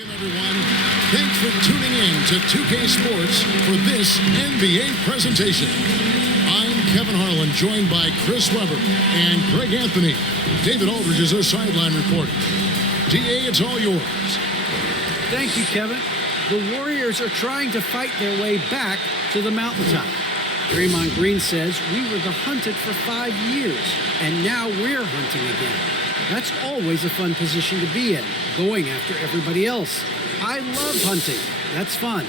Welcome, everyone. Thanks for tuning in to 2K Sports for this NBA presentation. I'm Kevin Harlan, joined by Chris Webber and Greg Anthony. David Aldridge is our sideline reporter. DA, it's all yours. Thank you, Kevin. The Warriors are trying to fight their way back to the mountaintop. Draymond Green says we were the hunted for 5 years, and now we're hunting again. That's always a fun position to be in, going after everybody else. I love hunting. That's fun.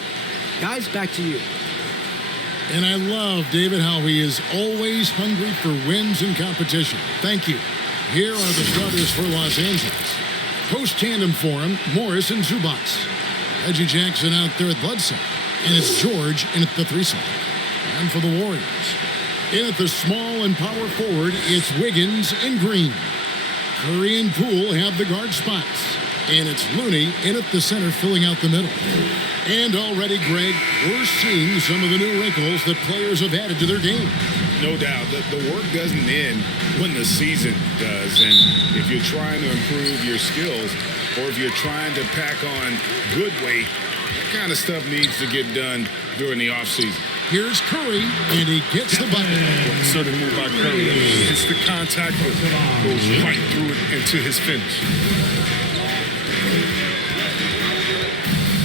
Guys, back to you. And I love, David, how he is always hungry for wins and competition. Thank you. Here are the starters for Los Angeles. Post-tandem for him, Morris and Zubac. Reggie Jackson out there at Bledsoe. And it's George in at the threesome. And for the Warriors, in at the small and power forward, it's Wiggins and Green. Curry and Poole have the guard spots. And it's Looney in at the center, filling out the middle. And already, Greg, we're seeing some of the new wrinkles that players have added to their game. No doubt. The work doesn't end when the season does. And if you're trying to improve your skills, or if you're trying to pack on good weight, that kind of stuff needs to get done during the offseason. Here's Curry, and he gets the bucket. Certain move by Curry. It's the contact that goes right through it into his finish.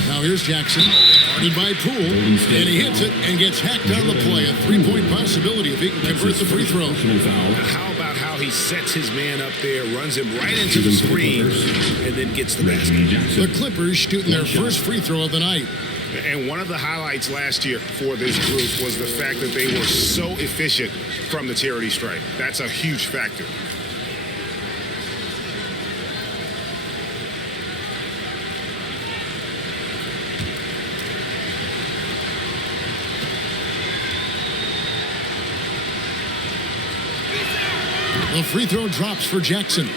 Now here's Jackson, guarded by Poole, and he hits it and gets hacked on the play. A three-point possibility if he can convert the free throw. How about how he sets his man up there, runs him right into the screen, and then gets the basket. The Clippers shooting their first free throw of the night. And one of the highlights last year for this group was the fact that they were so efficient from the charity stripe. That's a huge factor. The free throw drops for Jackson.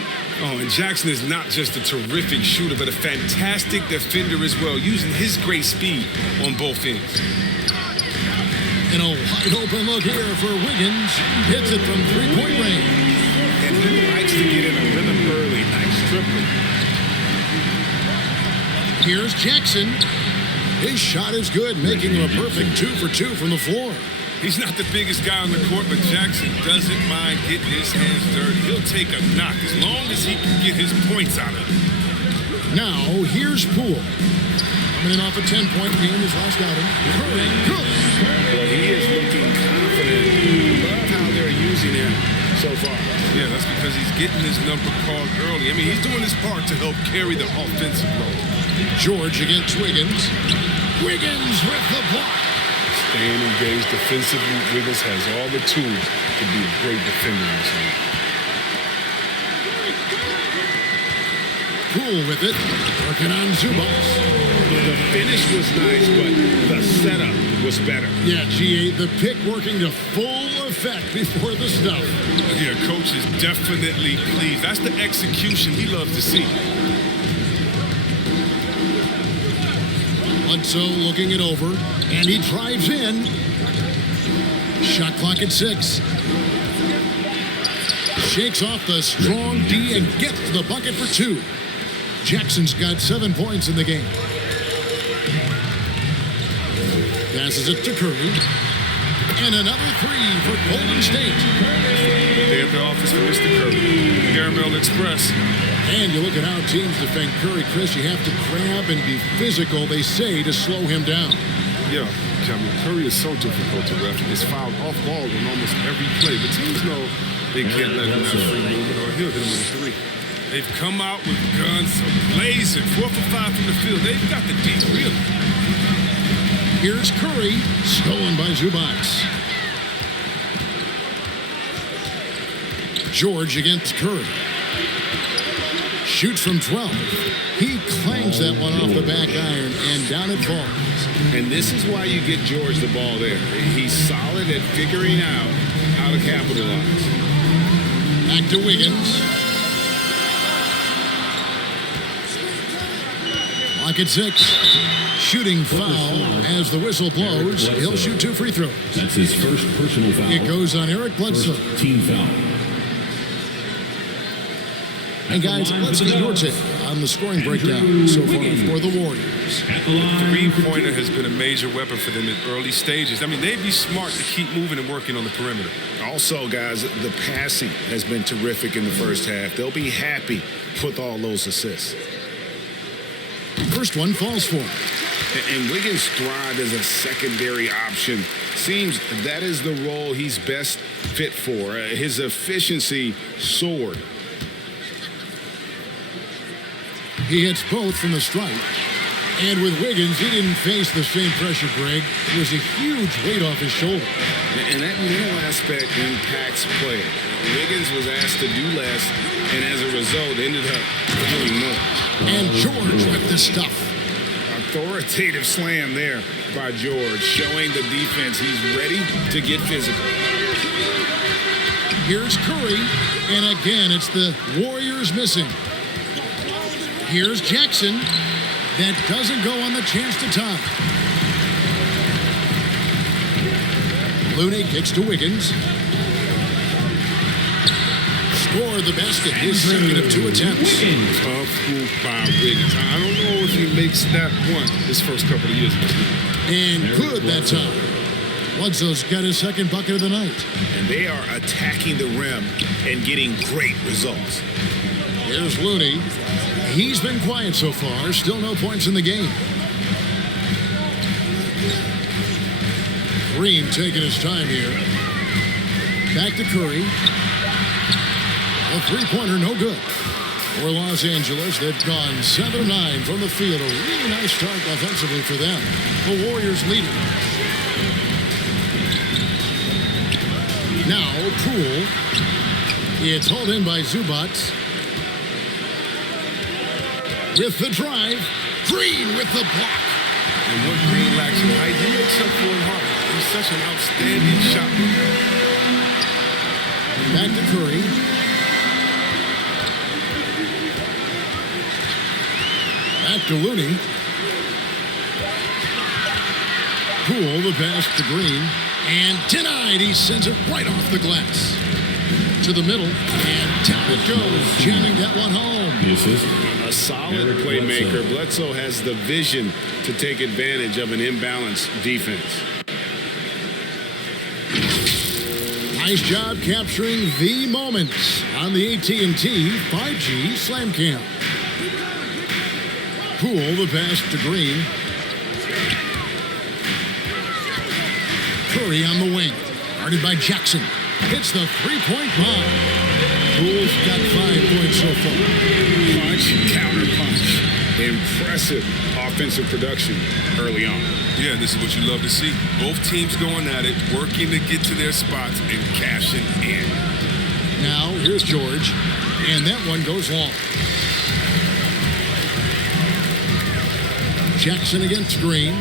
Oh, and Jackson is not just a terrific shooter, but a fantastic defender as well, using his great speed on both ends. And a wide open look here for Wiggins. Hits it from three-point range. And he likes to get in a rhythm early. Nice triple. Here's Jackson. His shot is good, making him a perfect 2 for 2 from the floor. He's not the biggest guy on the court, but Jackson doesn't mind getting his hands dirty. He'll take a knock as long as he can get his points out of it. Now, here's Poole. Coming in off a 10-point game his last outing. Curry cooks. Well, he is looking confident. Love how they're using him so far. Yeah, that's because he's getting his number called early. I mean, he's doing his part to help carry the offensive load. George against Wiggins. Wiggins with the block. Staying engaged defensively, Wiggins has all the tools to be a great defender in this league. Poole with it, working on Zubac. The finish was nice, but the setup was better. Yeah, GA, the pick working to full effect before the stuff. Yeah, coach is definitely pleased. That's the execution he loves to see. Bledsoe looking it over, and he drives in. Shot clock at 6. Shakes off the strong D and gets the bucket for 2. Jackson's got 7 points in the game. Passes it to Curry. And another 3 for Golden State. Day at the office for Mr. Curry. Caramel Express. And you look at how teams defend Curry, Chris, you have to grab and be physical, they say, to slow him down. Yeah, Kevin, Curry is so difficult to ref. He's fouled off ball on almost every play, but teams know they can't let him have free movement or he'll hit him with 3. They've come out with guns blazing, 4 for 5 from the field. They've got the D, really. Here's Curry, stolen by Zubac. George against Curry. Shoots from 12. He clangs that one off the back iron, and down it falls. And this is why you get George the ball there. He's solid at figuring out how to capitalize. Back to Wiggins. Clock at 6. Shooting foul as the whistle blows. He'll shoot 2 free throws. That's his first personal foul. It goes on Eric Bledsoe. First team foul. And guys, let's get your take on the scoring breakdown so far for the Warriors. Three-pointer has been a major weapon for them in early stages. I mean, they'd be smart to keep moving and working on the perimeter. Also, guys, the passing has been terrific in the first half. They'll be happy with all those assists. First one falls for him. And Wiggins thrived as a secondary option. Seems that is the role he's best fit for. His efficiency soared. He hits both from the stripe. And with Wiggins, he didn't face the same pressure, Greg. It was a huge weight off his shoulder. And that mental aspect impacts play. Wiggins was asked to do less, and as a result, ended up doing more. And George with the stuff. Authoritative slam there by George, showing the defense he's ready to get physical. Here's Curry, and again, it's the Warriors missing. Here's Jackson. That doesn't go on the chance to tie. Looney kicks to Wiggins. Scored the basket, his second of 2 attempts. Tough move by Wiggins. I don't know if he makes that one his first couple of years. And good that time. Bledsoe's got his second bucket of the night. And they are attacking the rim and getting great results. Here's Looney. He's been quiet so far. Still no points in the game. Green taking his time here. Back to Curry. A three-pointer, no good. For Los Angeles, they've gone 7 of 9 from the field. A really nice start offensively for them. The Warriors leading. Now, Poole. It's hauled in by Zubac. With the drive. Green with the block. And what Green lacks in height, he makes up for it hard. He's such an outstanding shot maker. Back to Curry. Back to Looney. Poole, the pass to Green. And denied. He sends it right off the glass. To the middle. And down it goes. Jamming that one home. A solid playmaker. Bledsoe has the vision to take advantage of an imbalanced defense. Nice job capturing the moments on the AT&T 5G Slam Cam. Poole, the pass to Green. Curry on the wing. Guarded by Jackson. Hits the three-point bomb. Poole's got 5 points so far. Punch, counter punch. Impressive offensive production early on. Yeah, this is what you love to see. Both teams going at it, working to get to their spots and cashing in. Now, here's George. And that one goes long. Jackson against Green.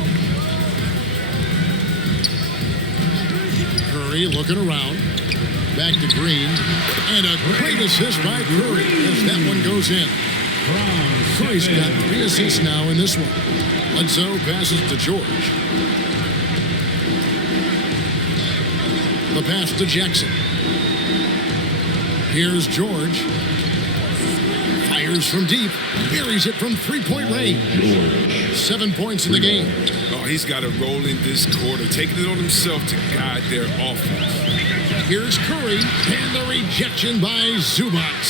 Curry looking around. Back to Green. And a great assist by Curry as that one goes in. Curry's got 3 assists now in this one. Bledsoe passes to George. The pass to Jackson. Here's George. Fires from deep. Buries it from three-point range. 7 points in the game. Oh, he's got a role in this quarter, taking it on himself to guide their offense. Here's Curry, and the rejection by Zubac.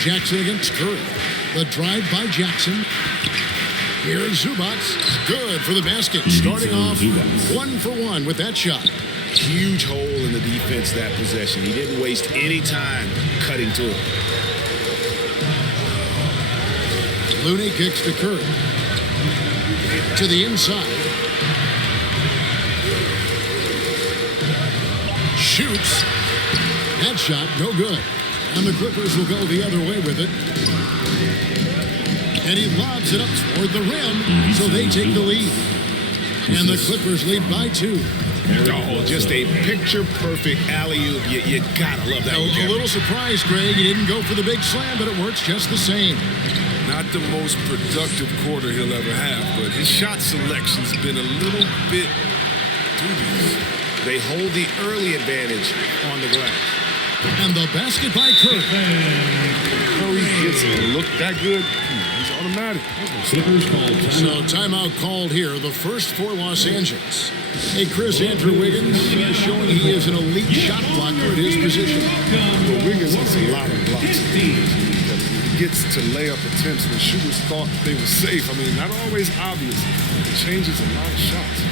Jackson against Curry. The drive by Jackson. Here's Zubac. Good for the basket. Starting off 1 for 1 with that shot. Huge hole in the defense that possession. He didn't waste any time cutting to it. Looney kicks to Curry. To the inside. Shoots. That shot, no good. And the Clippers will go the other way with it. And he lobs it up toward the rim, so they take the lead. And the Clippers lead by 2. Oh, just a picture-perfect alley-oop. You gotta love that. A little surprised, Greg. He didn't go for the big slam, but it works just the same. Not the most productive quarter he'll ever have, but his shot selection's been a little bit dubious. They hold the early advantage on the glass. And the basket by Curry. Curry gets it look that good, he's automatic. Clippers called So timeout called here, the first for Los Angeles. Hey, Chris, Andrew Wiggins showing he is an elite shot blocker at his position. But Wiggins has a lot of blocks. He gets to layup attempts when shooters thought they were safe. I mean, not always obvious. It changes a lot of shots.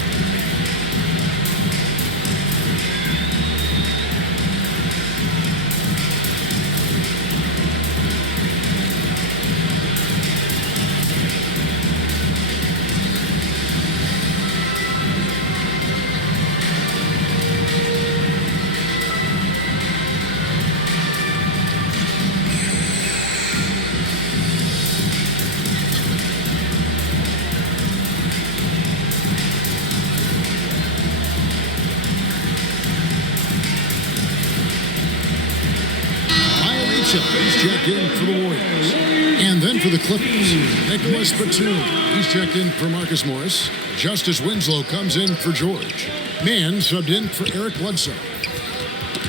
He's checked in for the Warriors. And then for the Clippers, Nicholas Batum. He's checked in for Marcus Morris. Justice Winslow comes in for George. Mann subbed in for Eric Bledsoe.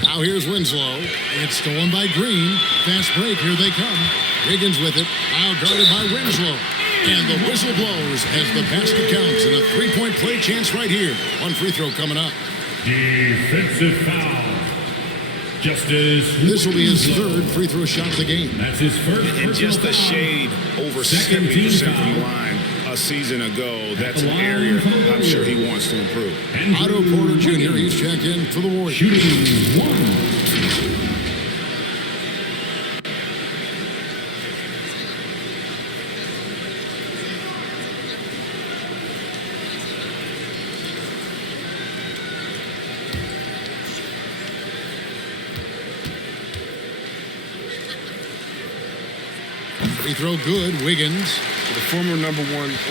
Now here's Winslow. It's stolen by Green. Fast break, here they come. Wiggins with it. Now guarded by Winslow. And the whistle blows as the basket counts. And a three-point play chance right here. One free throw coming up. defensive foul. Justice. This will be his third free throw shot of the game. That's his first. And just a shade over 70% from the line a season ago. That's an area I'm sure he wants to improve. Otto Porter Jr., he's checked in for the Warriors. Shooting one. Free throw good, Wiggins. The former #1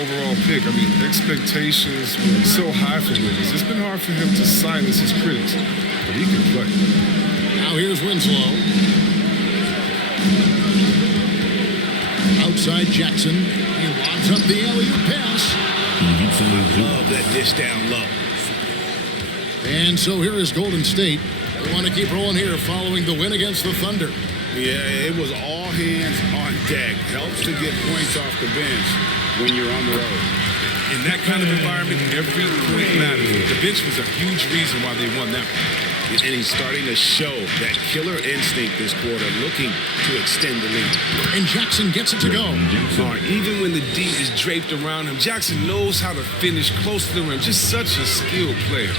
overall pick, I mean, expectations were so high for Wiggins. It's been hard for him to silence his critics, but he can play. Now here's Winslow. Outside Jackson. He lobs up the alley-oop pass. I love that dish down low. And so here is Golden State. They want to keep rolling here following the win against the Thunder. Yeah, it was all hands on deck. Helps to get points off the bench when you're on the road. In that kind of environment, every point matters. The bench was a huge reason why they won that one. And he's starting to show that killer instinct this quarter, looking to extend the lead. And Jackson gets it to go. Even when the D is draped around him, Jackson knows how to finish close to the rim. Just such a skilled player.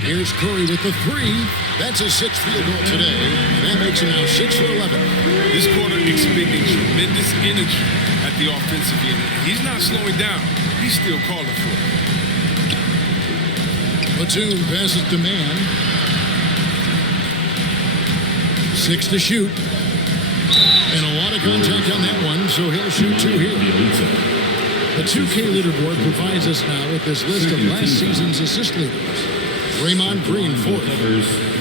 Here's Curry with the three. That's his sixth field goal today. And that makes him now 6 for 11. This quarter expending tremendous energy at the offensive end. He's not slowing down. He's still calling for it. Batum passes to Mann. 6 to shoot. And a lot of contact on that one, so he'll shoot 2 here. The 2K leaderboard provides us now with this list of last season's assist leaders. Draymond Green, 4th.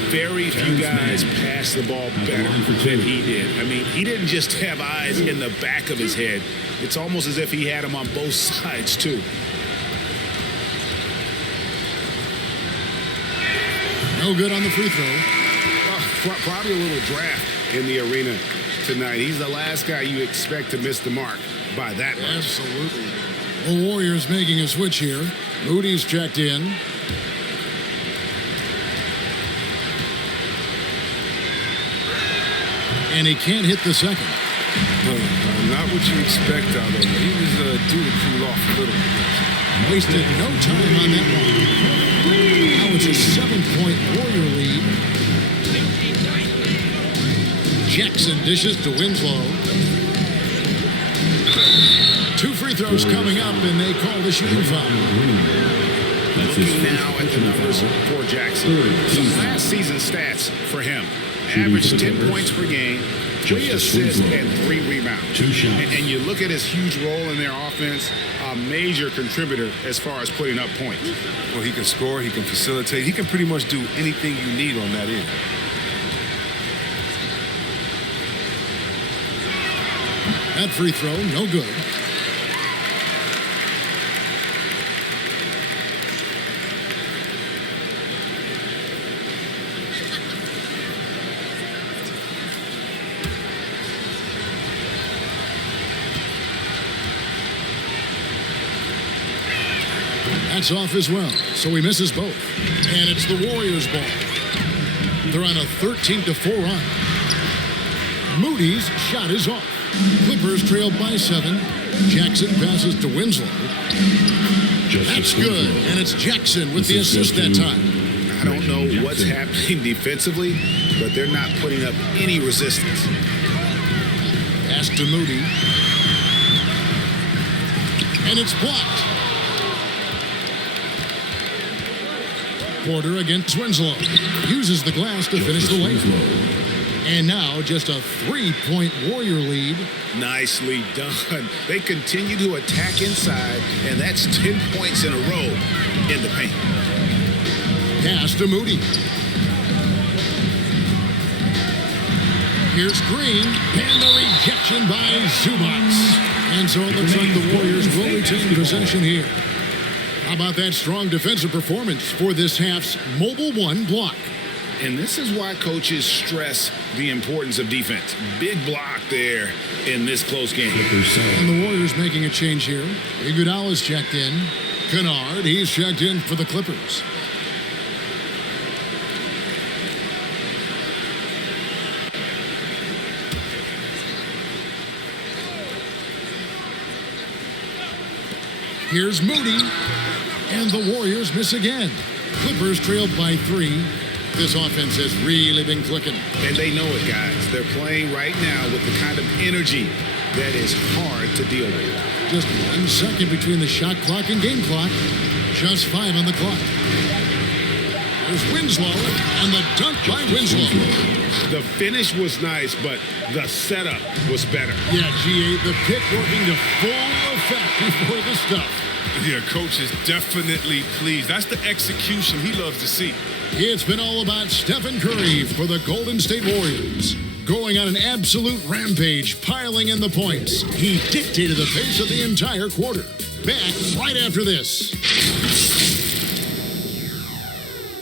Very few guys pass the ball better than he did. I mean, he didn't just have eyes in the back of his head. It's almost as if he had them on both sides, too. No good on the free throw. Probably a little draft in the arena tonight. He's the last guy you expect to miss the mark by that much. Absolutely. The Warriors making a switch here. Moody's checked in. And he can't hit the second. Not what you expect out of him. He was due to cool off a little bit. Wasted no time on that one. Now it's a 7-point Warrior lead. Jackson dishes to Winslow. 2 free throws coming up, and they call the shooting foul. Looking now at the numbers for Jackson. Some last season stats for him. Averaged 10 points per game, 3 assists, and 3 rebounds. And you look at his huge role in their offense, a major contributor as far as putting up points. Well, he can score, he can facilitate, he can pretty much do anything you need on that end. That free throw, no good. That's off as well, so he misses both. And it's the Warriors' ball. They're on a 13-4 run. Moody's shot is off. Clippers trailed by 7. Jackson passes to Winslow. That's good, and it's Jackson with the assist that time. I don't know what's happening defensively, but they're not putting up any resistance. Pass to Moody. And it's blocked. Porter against Winslow. Uses the glass to finish the layup. And now just a 3-point Warrior lead. Nicely done. They continue to attack inside, and that's 10 points in a row in the paint. Pass to Moody. Here's Green, and the rejection by Zubac. And so it looks like the Warriors will retain possession here. How about that strong defensive performance for this half's Mobile 1 block? And this is why coaches stress the importance of defense. Big block there in this close game. And the Warriors making a change here. Iguodala's checked in. Kennard, he's checked in for the Clippers. Here's Moody. And the Warriors miss again. Clippers trailed by 3. This offense has really been clicking. And they know it, guys. They're playing right now with the kind of energy that is hard to deal with. Just 1 second between the shot clock and game clock. Just 5 on the clock. There's Winslow, and the dunk by Winslow. The finish was nice, but the setup was better. Yeah, GA, the pick working to full effect before the stuff. Yeah, coach is definitely pleased. That's the execution he loves to see. It's been all about Stephen Curry for the Golden State Warriors. Going on an absolute rampage, piling in the points. He dictated the pace of the entire quarter. Back right after this.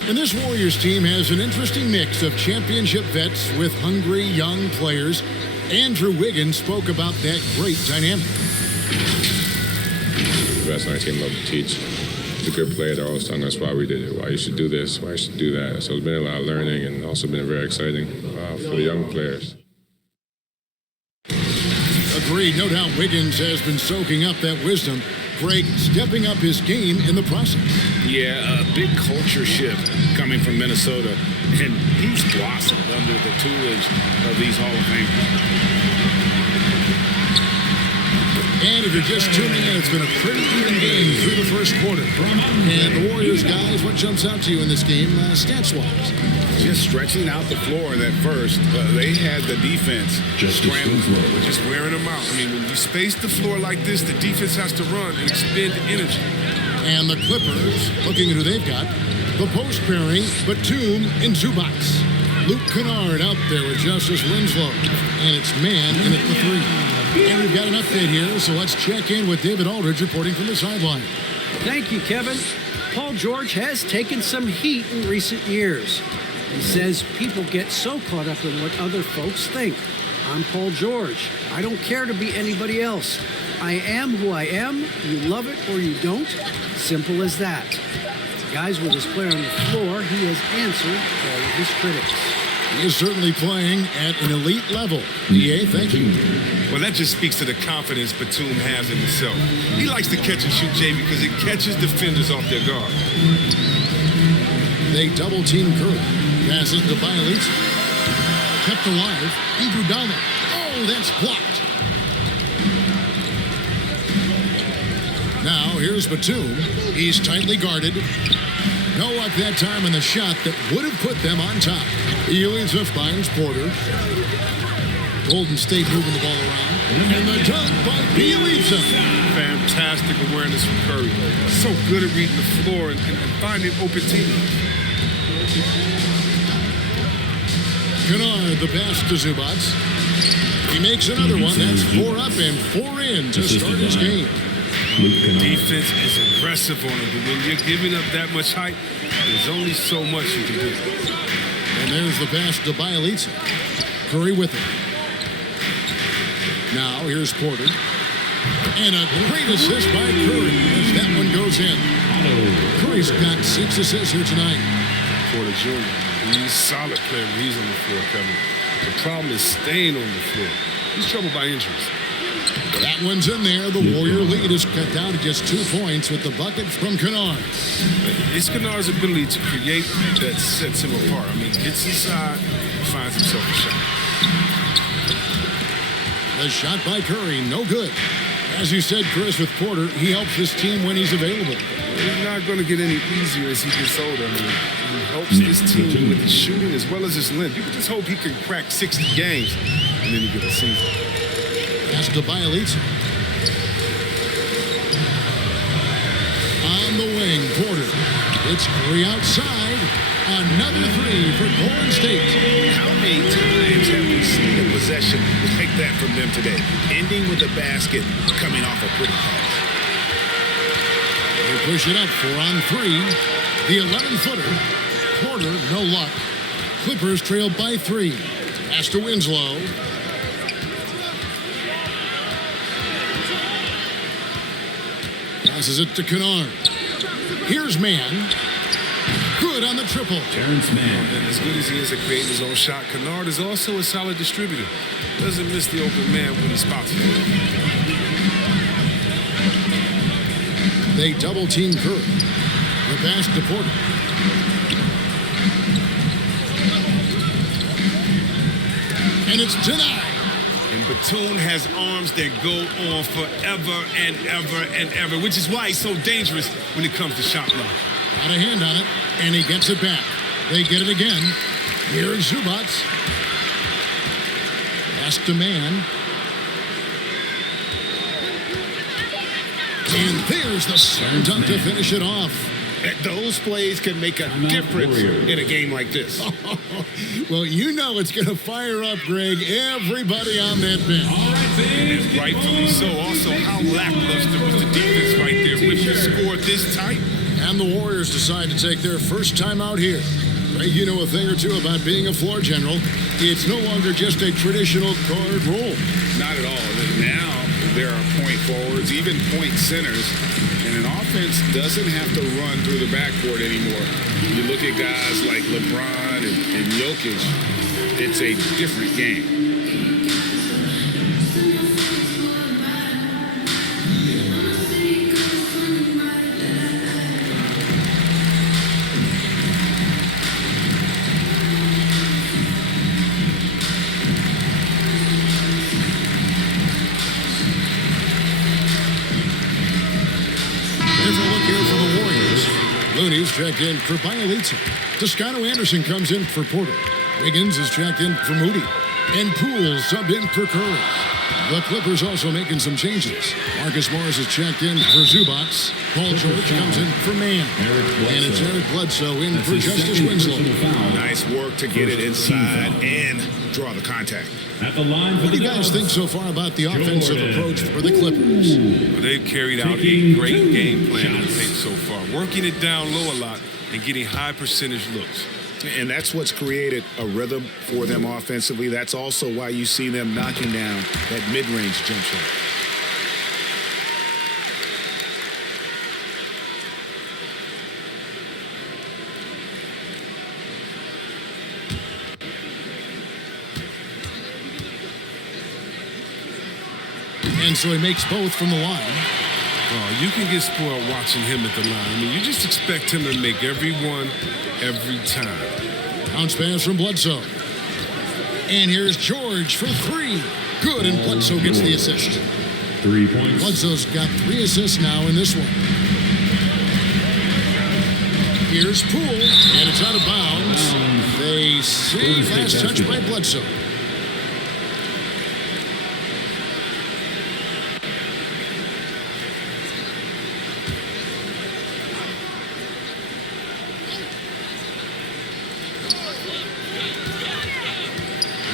And this Warriors team has an interesting mix of championship vets with hungry young players. Andrew Wiggins spoke about that great dynamic. The best on our team love to teach. The good players are always telling us why we did it, why you should do this, why you should do that. So it's been a lot of learning and also been very exciting for the young players. Agreed. No doubt Wiggins has been soaking up that wisdom. Greg stepping up his game in the process. Yeah, a big culture shift coming from Minnesota, and he's blossomed under the tutelage of these Hall of Famers. And if you're just tuning in, it's been a pretty even game through the first quarter. And the Warriors, guys, what jumps out to you in this game, stats-wise? Just stretching out the floor in that first. They had the defense just scrambling. We're just wearing them out. I mean, when you space the floor like this, the defense has to run and expend energy. And the Clippers, looking at who they've got, the post pairing, Batum and Zubac. Luke Kennard out there with Justice Winslow. And it's man in at the 3. And we've got an update here, so let's check in with David Aldridge reporting from the sideline. Thank you, Kevin. Paul George has taken some heat in recent years. He says people get so caught up in what other folks think. I'm Paul George. I don't care to be anybody else. I am who I am. You love it or you don't. Simple as that. Guys, with his player on the floor, he has answered all of his critics. He is certainly playing at an elite level. DA, thank you. Well, that just speaks to the confidence Batum has in himself. He likes to catch and shoot, Jay, because it catches defenders off their guard. They double-team Curry. Passes to Bielitsa. Kept alive. Iguodala. Oh, that's blocked. Now, here's Batum. He's tightly guarded. No luck that time in the shot that would have put them on top. Bielitsa finds Porter. Golden State moving the ball around. And the dunk by Bielitsa. Fantastic awareness from Curry. So good at reading the floor and finding open teammates. Kennard, the pass to Zubac. He makes another one. That's 4 up and 4 in to start his game. The defense is aggressive on him, but when you're giving up that much height, there's only so much you can do. And there's the pass to Bielitsa. Curry with it. Now, here's Porter. And a great assist by Curry as that one goes in. Curry's got 6 assists here tonight. Porter Jr. He's a solid player when he's on the floor, Kevin. The problem is staying on the floor. He's troubled by injuries. That one's in there. The Warrior lead is cut down to just 2 points with the bucket from Kennard. It's Kennard's ability to create that sets him apart. I mean, gets inside, finds himself a shot. The shot by Curry, no good. As you said, Chris, with Porter, he helps his team when he's available. It's not going to get any easier as he gets older. I mean, he helps this team with his shooting as well as his length. You can just hope he can crack 60 games in any given season. Pass to Bielitsa. On the wing, Porter. It's Curry outside. Another 3 for Golden State. How many times have we seen a possession like that from them today? Ending with a basket, coming off a pretty pass. They push it up 4 on 3. The 11-footer. Porter, no luck. Clippers trail by 3. Pass to Winslow. Passes it to Kennard. Here's Mann. Good on the triple. Terrence Mann. And as good as he is at creating his own shot, Kennard is also a solid distributor. Doesn't miss the open man when he spots it. They double-team Curry. The pass to Porter. And it's denied. And Batum has arms that go on forever and ever and ever, which is why he's so dangerous when it comes to shot block. Got a hand on it, and he gets it back. They get it again. Here's Zubac. Pass to Mann. And there's the slam dunk to finish it off. Those plays can make a difference in a game like this. Well, you know it's going to fire up, Greg, everybody on that bench. And rightfully so. Also, how lackluster was the defense right there with the score this tight. And the Warriors decide to take their first time out here. Greg, you know a thing or two about being a floor general. It's no longer just a traditional guard role. Not at all. Now there are point forwards, even point centers, and an offense doesn't have to run through the backcourt anymore. You look at guys like LeBron and Jokic, it's a different game. Looney's checked in for Bielitsa. Toscano Anderson comes in for Porter. Wiggins is checked in for Moody. And Poole subbed in for Curry. The Clippers also making some changes. Marcus Morris is checked in for Zubac. Paul George comes in for Mann. And it's Eric Bledsoe in for Justice Winslow. Nice work to get it inside and draw the contact. At the line What do you guys think so far about the offensive approach for the Clippers? Well, they've carried out a great game plan in the paint so far, working it down low a lot and getting high percentage looks. And that's what's created a rhythm for them offensively. That's also why you see them knocking down that mid-range jump shot. And so he makes both from the line. Oh, you can get spoiled watching him at the line. I mean, you just expect him to make every one, every time. Bounce pass from Bledsoe. And here's George for 3. Good, and Bledsoe gets the assist. 3 points. Bledsoe's got 3 assists now in this one. Here's Poole, and it's out of bounds. They see last touch by Bledsoe.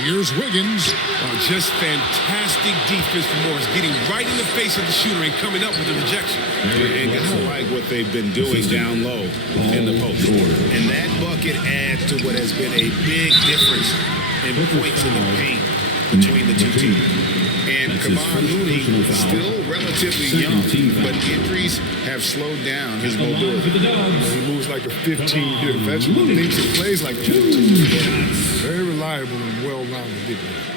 Here's Wiggins. Oh, just fantastic defense from Morris, getting right in the face of the shooter and coming up with the rejection. And I like what they've been doing down low in the post. And that bucket adds to what has been a big difference in points in the paint between the two teams. And Kevon Looney, still relatively young, but injuries have slowed down his mobility. He moves like a 15-year veteran. Thinks he plays like a 15-year veteran. Very reliable and well-rounded big man.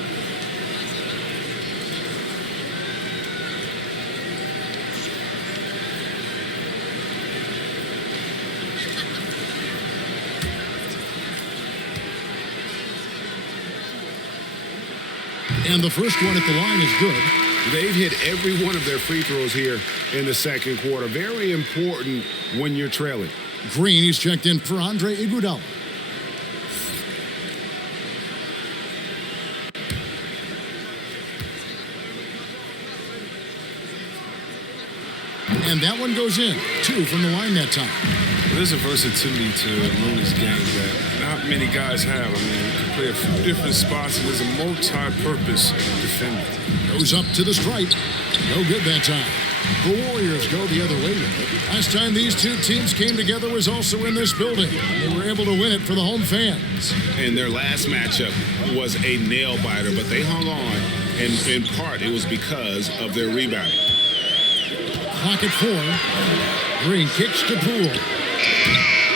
And the first one at the line is good. They've hit every one of their free throws here in the second quarter. Very important when you're trailing. Green, he's checked in for Andre Iguodala. And that one goes in. 2 from the line that time. There's a versatility to Looney's game that not many guys have. I mean, he can play a few different spots, and there's a multi-purpose defender. Goes up to the stripe. No good that time. The Warriors go the other way with it. Last time these two teams came together was also in this building. They were able to win it for the home fans. And their last matchup was a nail-biter, but they hung on, and in part it was because of their rebounding. Clock at 4. Green kicks to Poole.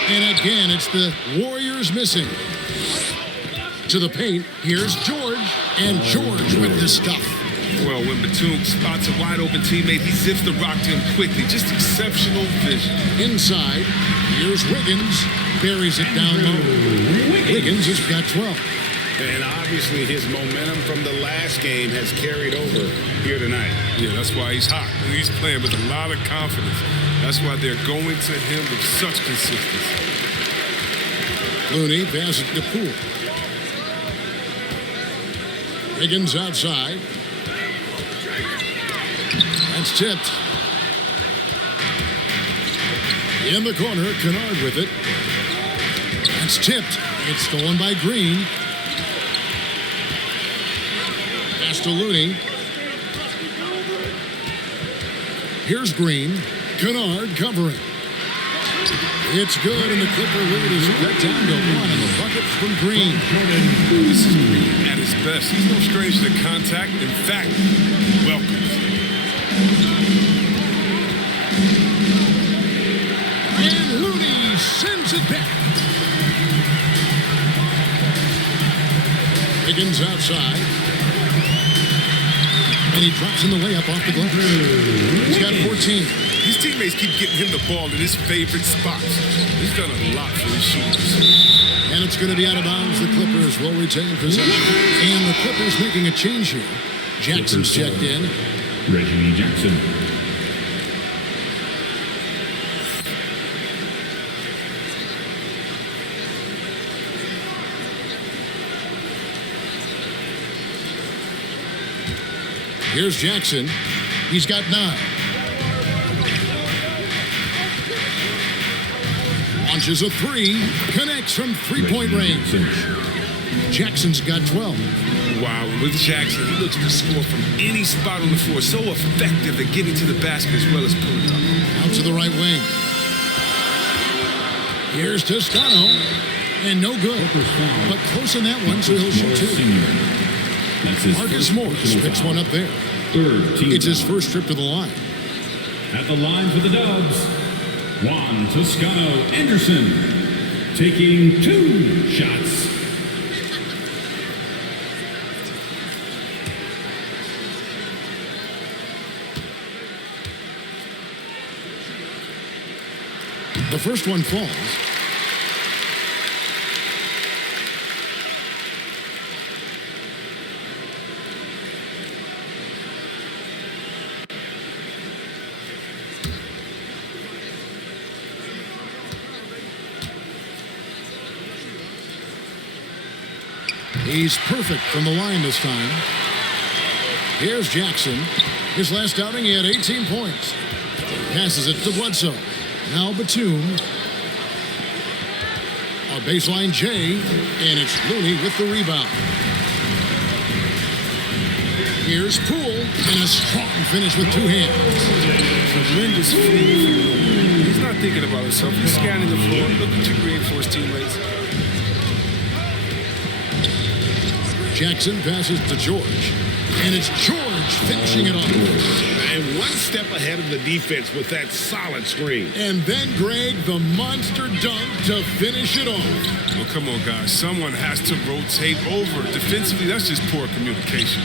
And again, it's the Warriors missing. To the paint, here's George. And George with the stuff. Well, when Batum spots a wide-open teammate, he zips the rock to him quickly. Just exceptional vision. Inside, here's Wiggins. Buries it down low. Wiggins has got 12. And obviously his momentum from the last game has carried over here tonight. Yeah, that's why he's hot. He's playing with a lot of confidence. That's why they're going to him with such consistency. Looney passes to Poole. Wiggins outside. That's tipped. In the corner, Kennard with it. That's tipped. It's stolen by Green. Pass to Looney. Here's Green. Kennard covering. It's good, and the Clipper lead is cut down to 1, and the bucket from Green. This is Green at his best. He's no stranger to contact. In fact, welcomes. And Looney sends it back. Wiggins outside. And he drops in the layup off the glass. He's got 14. His teammates keep getting him the ball in his favorite spots. He's done a lot for his shooters. And it's going to be out of bounds. The Clippers will retain possession. And the Clippers making a change here. Jackson's checked in. Reggie Jackson. Here's Jackson. He's got 9. Launches a 3. Connects from three-point range. Jackson's got 12. Wow, with Jackson, he looks to score from any spot on the floor. So effective at getting to the basket as well as pulling up. Out to the right wing. Here's Toscano. And no good. But close in that one, so he'll shoot 2. Marcus Morris picks one up there. It's his first trip to the line. At the line for the Dubs, Juan Toscano Anderson, taking 2 shots. The first one falls. He's perfect from the line this time. Here's Jackson. His last outing, he had 18 points. Passes it to Bledsoe. Now Batum. A baseline J, and it's Looney with the rebound. Here's Poole, and a strong finish with 2 hands. Tremendous feed from Looney. He's not thinking about himself. He's scanning the floor, looking to create for his teammates. Jackson passes to George. And it's George finishing it off. And one step ahead of the defense with that solid screen. And then, Greg, the monster dunk to finish it off. Well, come on, guys. Someone has to rotate over. Defensively, that's just poor communication.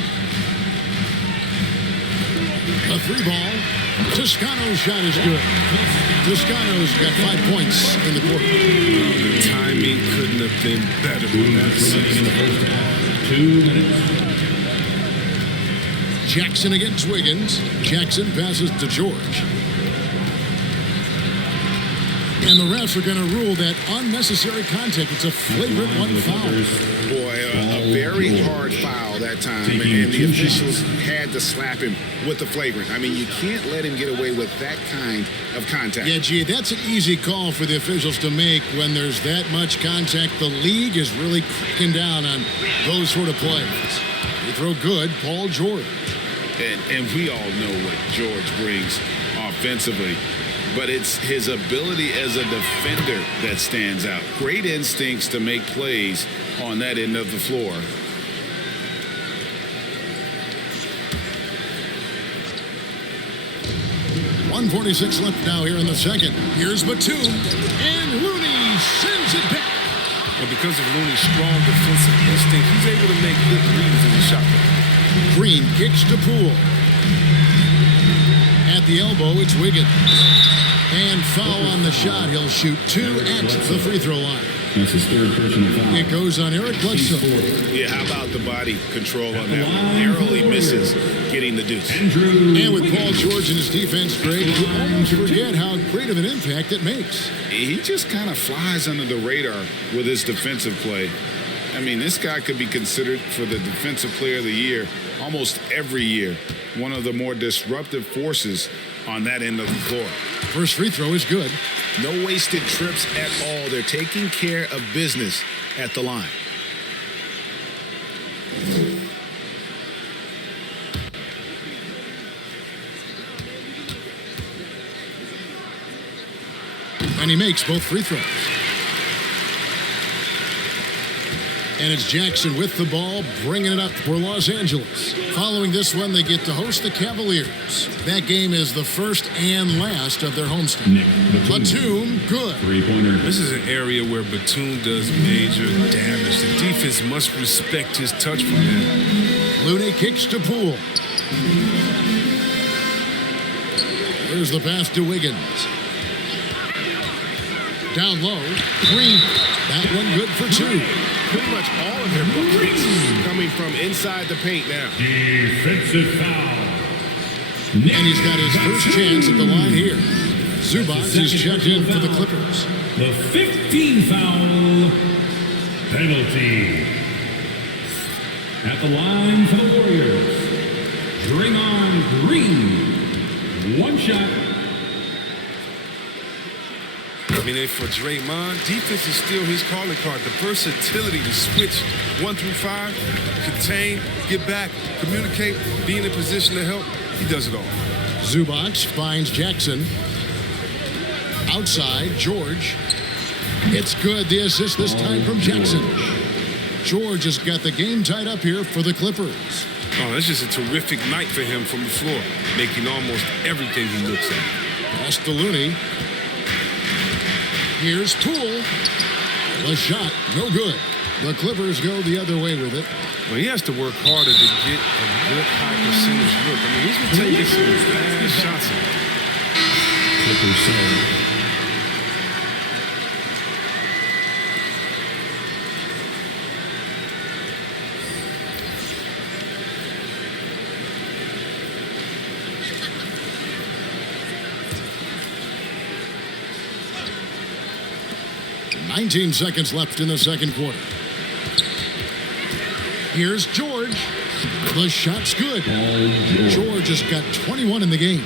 A 3-ball. Toscano's shot is good. Toscano's got 5 points in the quarter. The timing couldn't have been better on that season. 2 minutes. Jackson against Wiggins. Jackson passes to George. And the refs are going to rule that unnecessary contact. It's a flagrant one foul. Boy, a very hard foul that time. And the officials had to slap him with the flagrant. I mean, you can't let him get away with that kind of contact. Yeah, gee, that's an easy call for the officials to make when there's that much contact. The league is really cracking down on those sort of plays. They throw good, Paul George. And we all know what George brings offensively. But it's his ability as a defender that stands out. Great instincts to make plays on that end of the floor. .146 left now here in the second. Here's Batum, and Looney sends it back. Well, because of Looney's strong defensive instinct, he's able to make good reads in the shot clock. Green kicks to Poole. At the elbow, it's Wiggins. And foul on the shot. He'll shoot 2 at the free throw line. That's his third personal foul. It goes on Eric Bledsoe. Yeah, how about the body control on that one? Narrowly misses getting the deuce. And with Paul George and his defense, Greg, you almost forget how great of an impact it makes. He just kind of flies under the radar with his defensive play. I mean, this guy could be considered for the Defensive Player of the Year almost every year. One of the more disruptive forces on that end of the floor. First free throw is good. No wasted trips at all. They're taking care of business at the line. And he makes both free throws. And it's Jackson with the ball, bringing it up for Los Angeles. Following this one, they get to host the Cavaliers. That game is the first and last of their homestand. Batum, good. Three-pointer. This is an area where Batum does major damage. The defense must respect his touch from there. Looney kicks to Poole. Here's the pass to Wiggins. Down low, Green. That one good for 2. Pretty much all of their buckets coming from inside the paint now. Defensive foul. And he's got his first chance at the line here. Zubac is checked in for the Clippers. The 15 foul penalty. At the line for the Warriors, Draymond Green. One shot. I mean, for Draymond, defense is still his calling card. The versatility to switch 1 through 5, contain, get back, communicate, be in a position to help. He does it all. Zubac finds Jackson. Outside, George. It's good. The assist this time from Jackson. George has got the game tied up here for the Clippers. Oh, that's just a terrific night for him from the floor, making almost everything he looks at. Pass to Looney. Here's Poole. The shot, no good. The Clippers go the other way with it. Well, he has to work harder to get a good high percentage look. I mean, he's been taking some bad shots. Clippers serve. .19 seconds left in the second quarter. Here's George. The shot's good. George has got 21 in the game.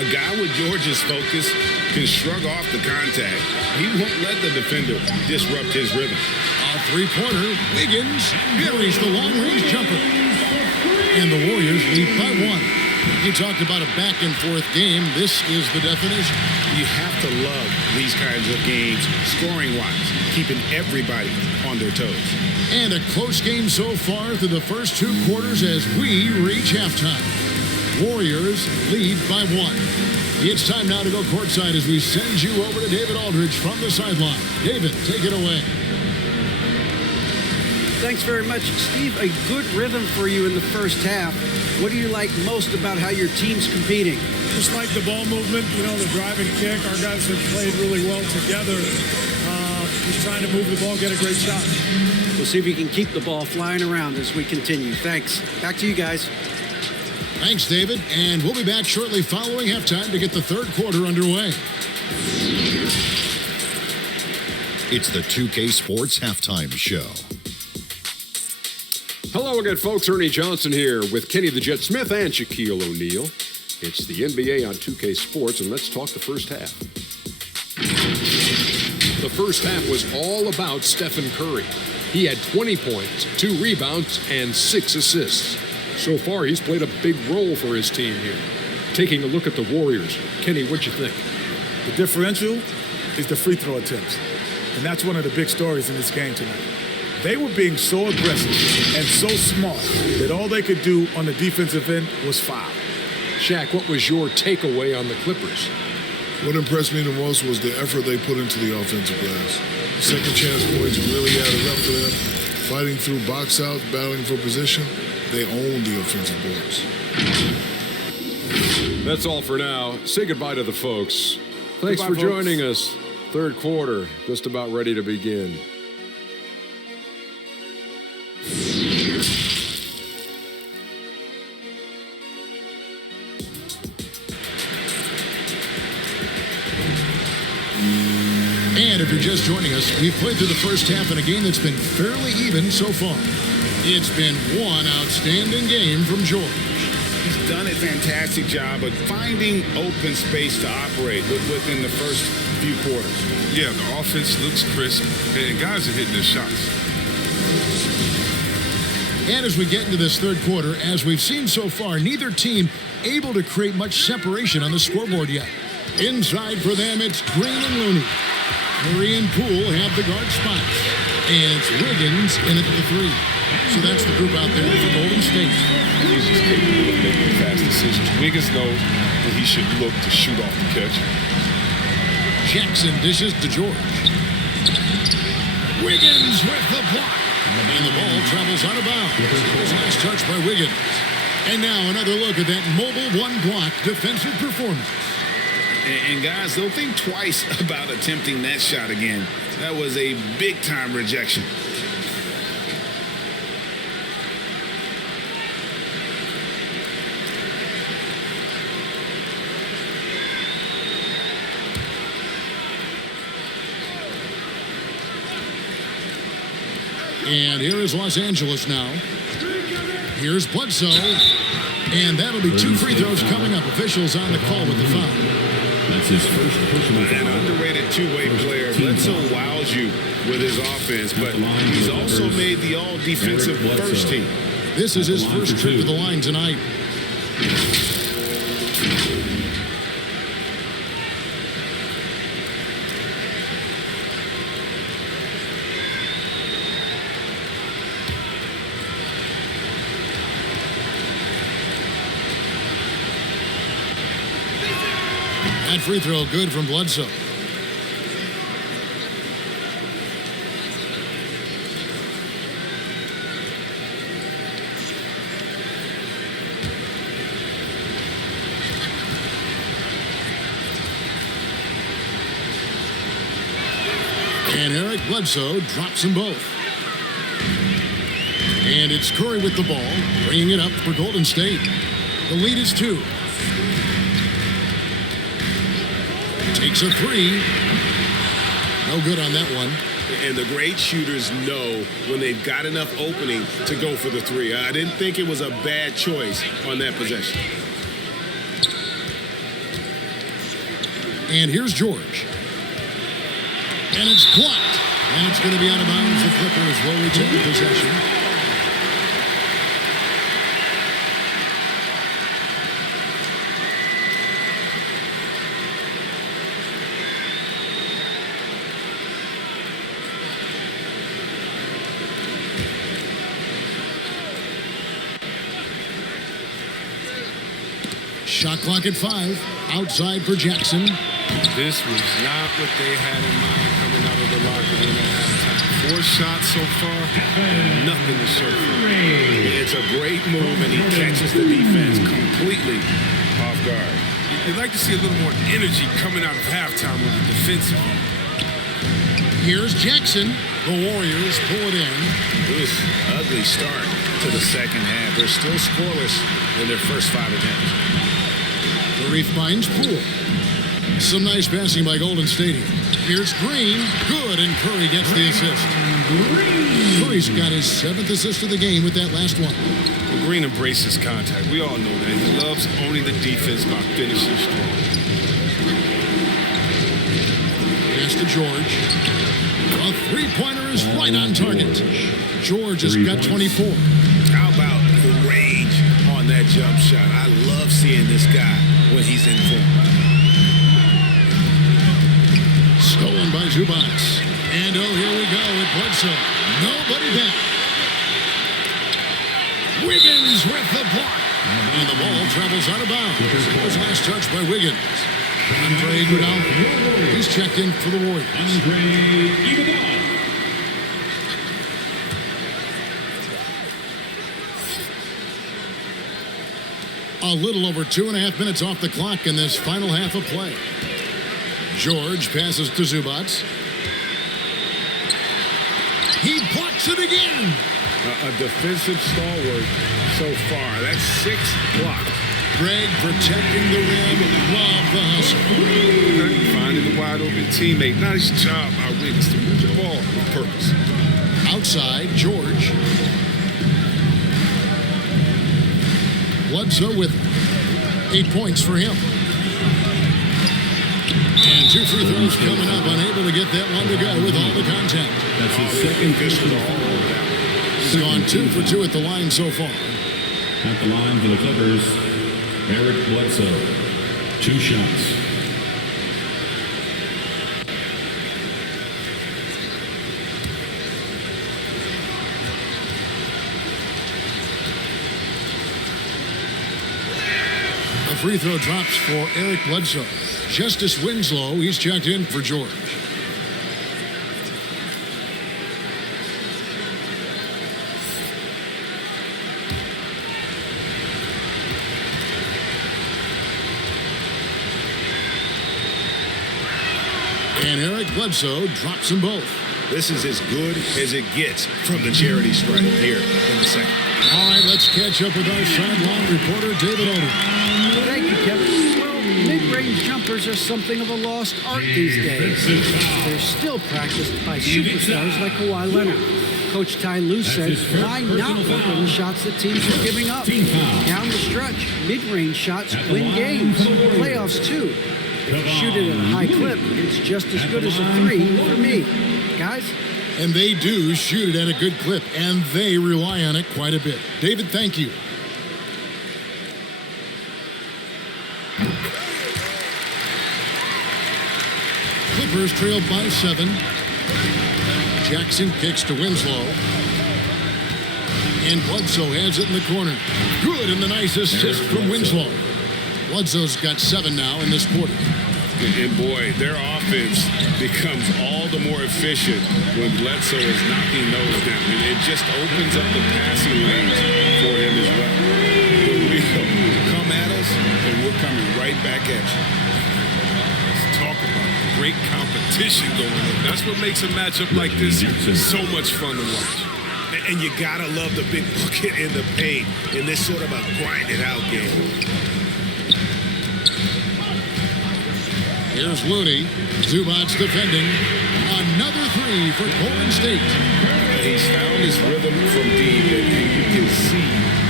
A guy with George's focus can shrug off the contact. He won't let the defender disrupt his rhythm. A three-pointer. Wiggins buries the long-range jumper. And the Warriors lead by 1. You talked about a back-and-forth game. This is the definition. You have to love these kinds of games, scoring-wise, keeping everybody on their toes. And a close game so far through the first 2 quarters as we reach halftime. Warriors lead by 1. It's time now to go courtside as we send you over to David Aldridge from the sideline. David, take it away. Thanks very much, Steve. A good rhythm for you in the first half. What do you like most about how your team's competing? Just like the ball movement, the drive and kick. Our guys have played really well together. Just trying to move the ball, get a great shot. We'll see if we can keep the ball flying around as we continue. Thanks. Back to you guys. Thanks, David. And we'll be back shortly following halftime to get the third quarter underway. It's the 2K Sports Halftime Show. Hello again, folks. Ernie Johnson here with Kenny the Jet Smith and Shaquille O'Neal. It's the NBA on 2K Sports, and let's talk the first half. The first half was all about Stephen Curry. He had 20 points, 2 rebounds, and 6 assists. So far, he's played a big role for his team here. Taking a look at the Warriors. Kenny, what'd you think? The differential is the free throw attempts. And that's one of the big stories in this game tonight. They were being so aggressive and so smart that all they could do on the defensive end was foul. Shaq, what was your takeaway on the Clippers? What impressed me the most was the effort they put into the offensive glass. Second chance points really added up for them. Fighting through box outs, battling for position, they owned the offensive boards. That's all for now. Say goodbye to the folks. Thanks Goodbye, for joining us. Third quarter, just about ready to begin. And if you're just joining us, we've played through the first half in a game that's been fairly even so far. It's been one outstanding game from George. He's done a fantastic job of finding open space to operate within the first few quarters. Yeah, the offense looks crisp, and guys are hitting their shots. And as we get into this third quarter, as we've seen so far, neither team able to create much separation on the scoreboard yet. Inside for them, it's Green and Looney. Murray and Poole have the guard spots. And it's Wiggins in at the 3. So that's the group out there for Golden State. He's just capable of making fast decisions. Wiggins knows that he should look to shoot off the catch. Jackson dishes to George. Wiggins with the block. And the ball travels out of bounds. It was last touch by Wiggins. And now another look at that mobile one-block defensive performance. And guys, don't think twice about attempting that shot again. That was a big-time rejection. And here is Los Angeles now. Here's Bledsoe. And that'll be 2 free throws coming up. Officials on the call with the foul. That's his first personal foul. An underrated two-way player. Bledsoe wows you with his offense, but he's also made the all-defensive first team. This is his first trip to the line tonight. That free throw good from Bledsoe. And Eric Bledsoe drops them both. And it's Curry with the ball, bringing it up for Golden State. The lead is 2. Takes a 3. No good on that one. And the great shooters know when they've got enough opening to go for the 3. I didn't think it was a bad choice on that possession. And here's George. And it's blocked. And it's going to be out of bounds. The Clippers will retain the possession. Shot clock at 5. Outside for Jackson. This was not what they had in mind coming out of the locker room at halftime. 4 shots so far, and nothing to show for it. It's a great move, and he catches the defense completely off guard. You'd like to see a little more energy coming out of halftime on the defensive end. Here's Jackson. The Warriors pull it in. Oof, ugly start to the second half. They're still scoreless in their first 5 attempts. Curry finds Poole. Some nice passing by Golden State here. Here's Green. Good, and Curry gets the assist. Curry's got his 7th assist of the game with that last one. Well, Green embraces contact. We all know that. He loves owning the defense by finishing strong. Pass to George. A three-pointer is right on target. George has got 24. How about the rage on that jump shot? I love seeing this guy when he's in form. Stolen by Zubac. And oh, here we go with Bledsoe. Nobody back. Wiggins with the block. And the ball travels out of bounds. It was last touch by Wiggins. Andre Iguodala. He's checked in for the Warriors. Andre Iguodala. A little over 2.5 minutes off the clock in this final half of play. George passes to Zubac. He blocks it again. A defensive stalwart so far. That's 6 blocks. Greg protecting the rim. Love the hustle. Finding the wide open teammate. Nice job by Wiggins to move the ball with purpose. Outside, George. Bledsoe with 8 points for him. And 2 free throws coming up. Unable to get that one to go with all the contact. That's his second pistol. He's gone 2 for 2 at the line so far. At the line for the Clippers, Eric Bledsoe. 2 shots. A free throw drops for Eric Bledsoe. Justice Winslow, he's checked in for George. And Eric Bledsoe drops them both. This is as good as it gets from the charity stripe here in the second. All right, let's catch up with our sideline reporter, David Odom. Thank you, Kevin. Well, mid-range jumpers are something of a lost art these days. They're still practiced by superstars like Kawhi Leonard. Coach Ty Lue said, why not work on the shots that teams are giving up? Down the stretch, mid-range shots win games. Playoffs, too. If you shoot it at a high clip, it's just as good as a 3 for me. Guys? And they do shoot it at a good clip, and they rely on it quite a bit. David, thank you. Clippers trailed by 7. Jackson kicks to Winslow. And Bledsoe has it in the corner. Good, and the nice assist from Winslow. Bledsoe's got 7 now in this quarter. And boy, their offense becomes all the more efficient when Bledsoe is knocking those down. And it just opens up the passing lanes for him as well. But we come at us, and we're coming right back at you. Let's talk about great competition going on. That's what makes a matchup like this so much fun to watch. And you gotta love the big bucket in the paint in this sort of a grinded-out game. Here's Looney. Zubac defending. Another 3 for Golden State. He's found his rhythm from deep, and you can see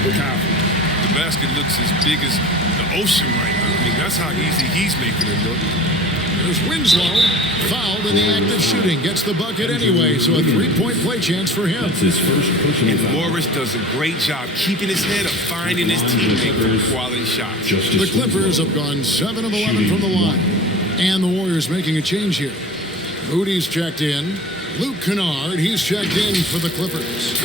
the confidence. The basket looks as big as the ocean right now. I mean, that's how easy he's making it look. There's Winslow. Fouled in the act of shooting. Gets the bucket anyway, so a 3-point play chance for him. That's his first personal And foul. Morris does a great job keeping his head up, finding his teammate for quality shots. The Clippers have gone 7 of 11 from the line. And the Warriors making a change here. Moody's checked in. Luke Kennard, he's checked in for the Clippers.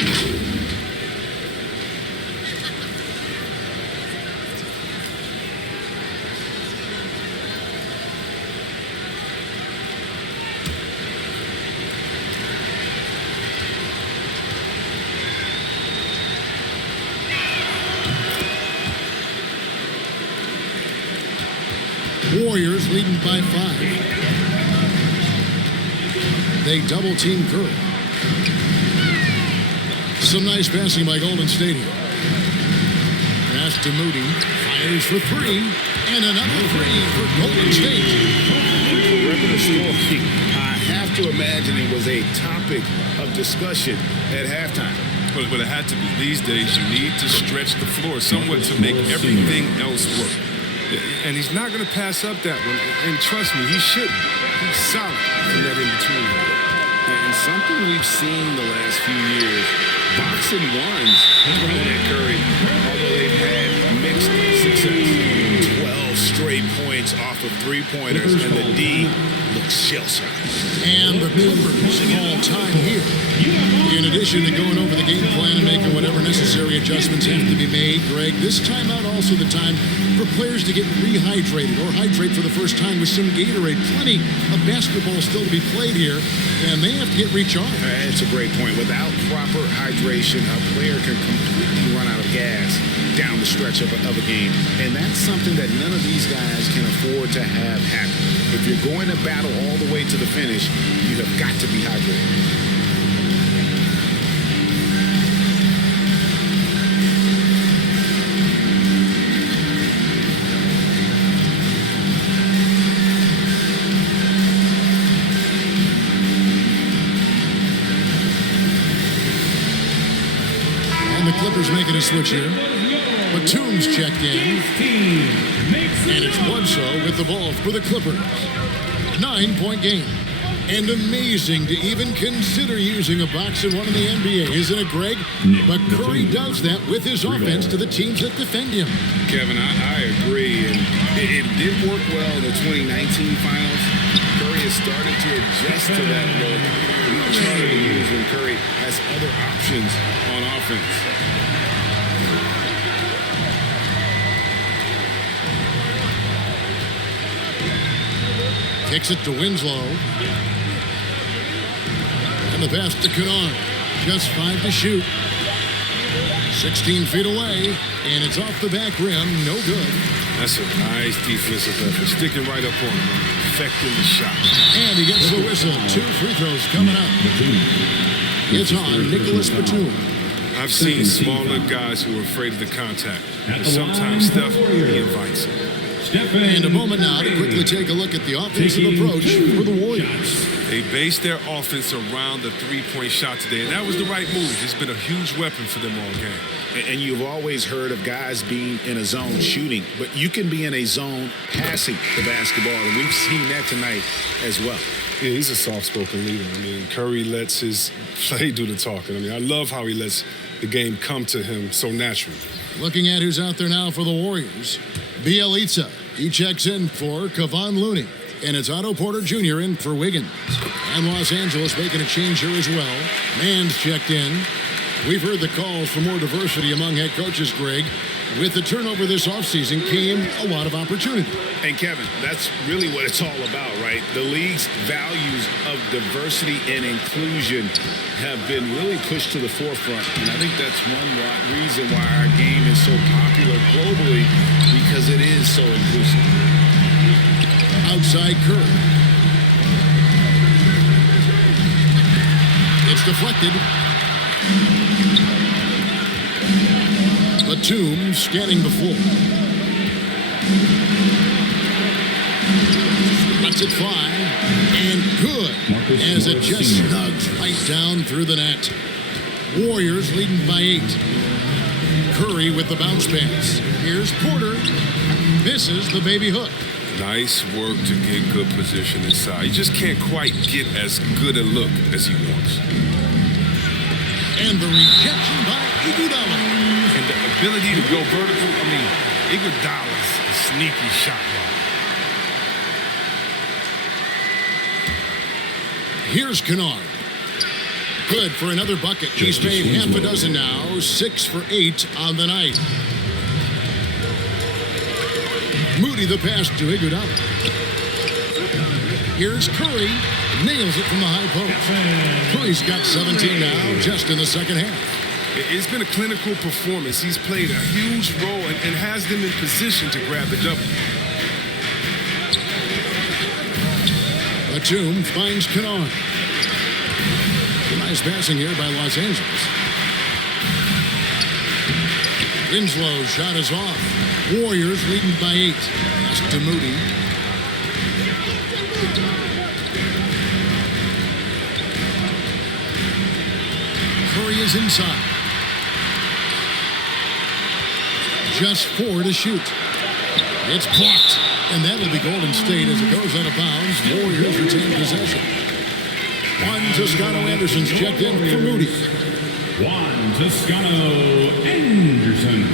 Warriors leading by 5. They double-team Curry. Some nice passing by Golden State here. Pass to Moody. Fires for 3. And another 3 for Golden State. For regular scoring, I have to imagine it was a topic of discussion at halftime. But it had to be. These days, you need to stretch the floor somewhat to make everything else work. And he's not going to pass up that one. And trust me, he shouldn't. He's solid in that in-between. And something we've seen the last few years, boxing ones thrown at Curry, although they've had mixed success. 12 straight points off of three-pointers, and the D looks shell-shocked. And the Clippers call time here. In addition to going over the game plan and making whatever necessary adjustments have to be made, Greg, this timeout also the time for players to get rehydrated or hydrate for the first time with some Gatorade. Plenty of basketball still to be played here, and they have to get recharged. That's a great point. Without proper hydration, a player can completely run out of gas down the stretch of a game. And that's something that none of these guys can afford to have happen. If you're going to battle all the way to the finish, you have got to be hydrated. Clippers making a switch here. Batum's checked in. And it's Bledsoe with the ball for the Clippers. 9-point game. And amazing to even consider using a box and one in the NBA, isn't it, Greg? But Curry does that with his offense to the teams that defend him. Kevin, I agree. And it did work well in the 2019 finals. Curry has started to adjust to that look. Much harder to use when Curry has other options on offense. Kicks it to Winslow. And the pass to Kennard. Just 5 to shoot. 16 feet away. And it's off the back rim. No good. That's a nice defensive effort. Sticking right up on him. Affecting the shot. And he gets the whistle. 2 free throws coming up. It's on Nicholas Batum. I've seen smaller guys who are afraid of the contact. And sometimes Steph, he invites it. And a moment now to quickly take a look at the offensive approach for the Warriors. They based their offense around the three-point shot today, and that was the right move. It's been a huge weapon for them all game. And you've always heard of guys being in a zone shooting, but you can be in a zone passing the basketball, and we've seen that tonight as well. Yeah, he's a soft-spoken leader. I mean, Curry lets his play do the talking. I mean, I love how he lets the game come to him so naturally. Looking at who's out there now for the Warriors. Bielitsa, he checks in for Kevon Looney. And it's Otto Porter Jr. in for Wiggins. And Los Angeles making a change here as well. Mann's checked in. We've heard the calls for more diversity among head coaches, Greg. With the turnover this offseason came a lot of opportunity. And Kevin, that's really what it's all about, right? The league's values of diversity and inclusion have been really pushed to the forefront. And I think that's one reason why our game is so popular globally, because it is so inclusive. Outside Curry. It's deflected. Batum scanning the floor. Lets it fly. And good. As it just snugs right down through the net. Warriors leading by 8. Curry with the bounce pass. Here's Porter. Misses the baby hook. Nice work to get good position inside. He just can't quite get as good a look as he wants. And the rejection by Iguodala. And the ability to go vertical. I mean, Iguodala's a sneaky shot blocker. Here's Kennard. Good for another bucket. He's made half a dozen now. 6 for 8 on the night. Moody the pass to Iguodala. Here's Curry. Nails it from the high post. Curry's got 17 now, just in the second half. It's been a clinical performance. He's played a huge role and has them in position to grab the double. Batum finds Kennard. Nice passing here by Los Angeles. Winslow's shot is off. Warriors leading by 8. Pass to Moody. Curry is inside. Just 4 to shoot. It's blocked. And that'll be Golden State as it goes out of bounds. Warriors retain possession. Juan Toscano Anderson's checked in for Moody. Juan Toscano Anderson.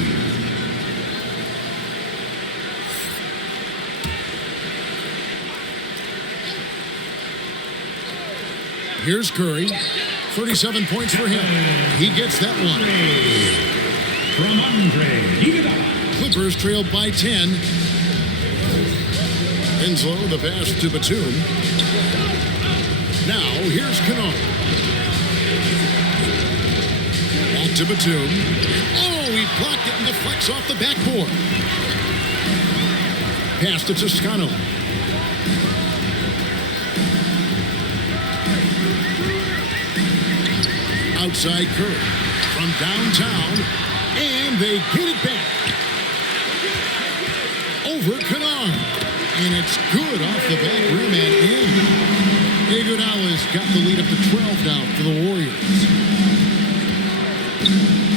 Here's Curry. 37 points for him. He gets that one. From Andre Iguodala. Clippers trail by 10. Winslow, the pass to Batum. Now, here's Kennard. Back to Batum. Oh, he blocked it and deflects off the backboard. Pass to Toscano. Outside Curry. From downtown. And they get it back. Over Kennard. And it's good off the back rim and in. Iguodala's got the lead up to 12 now for the Warriors.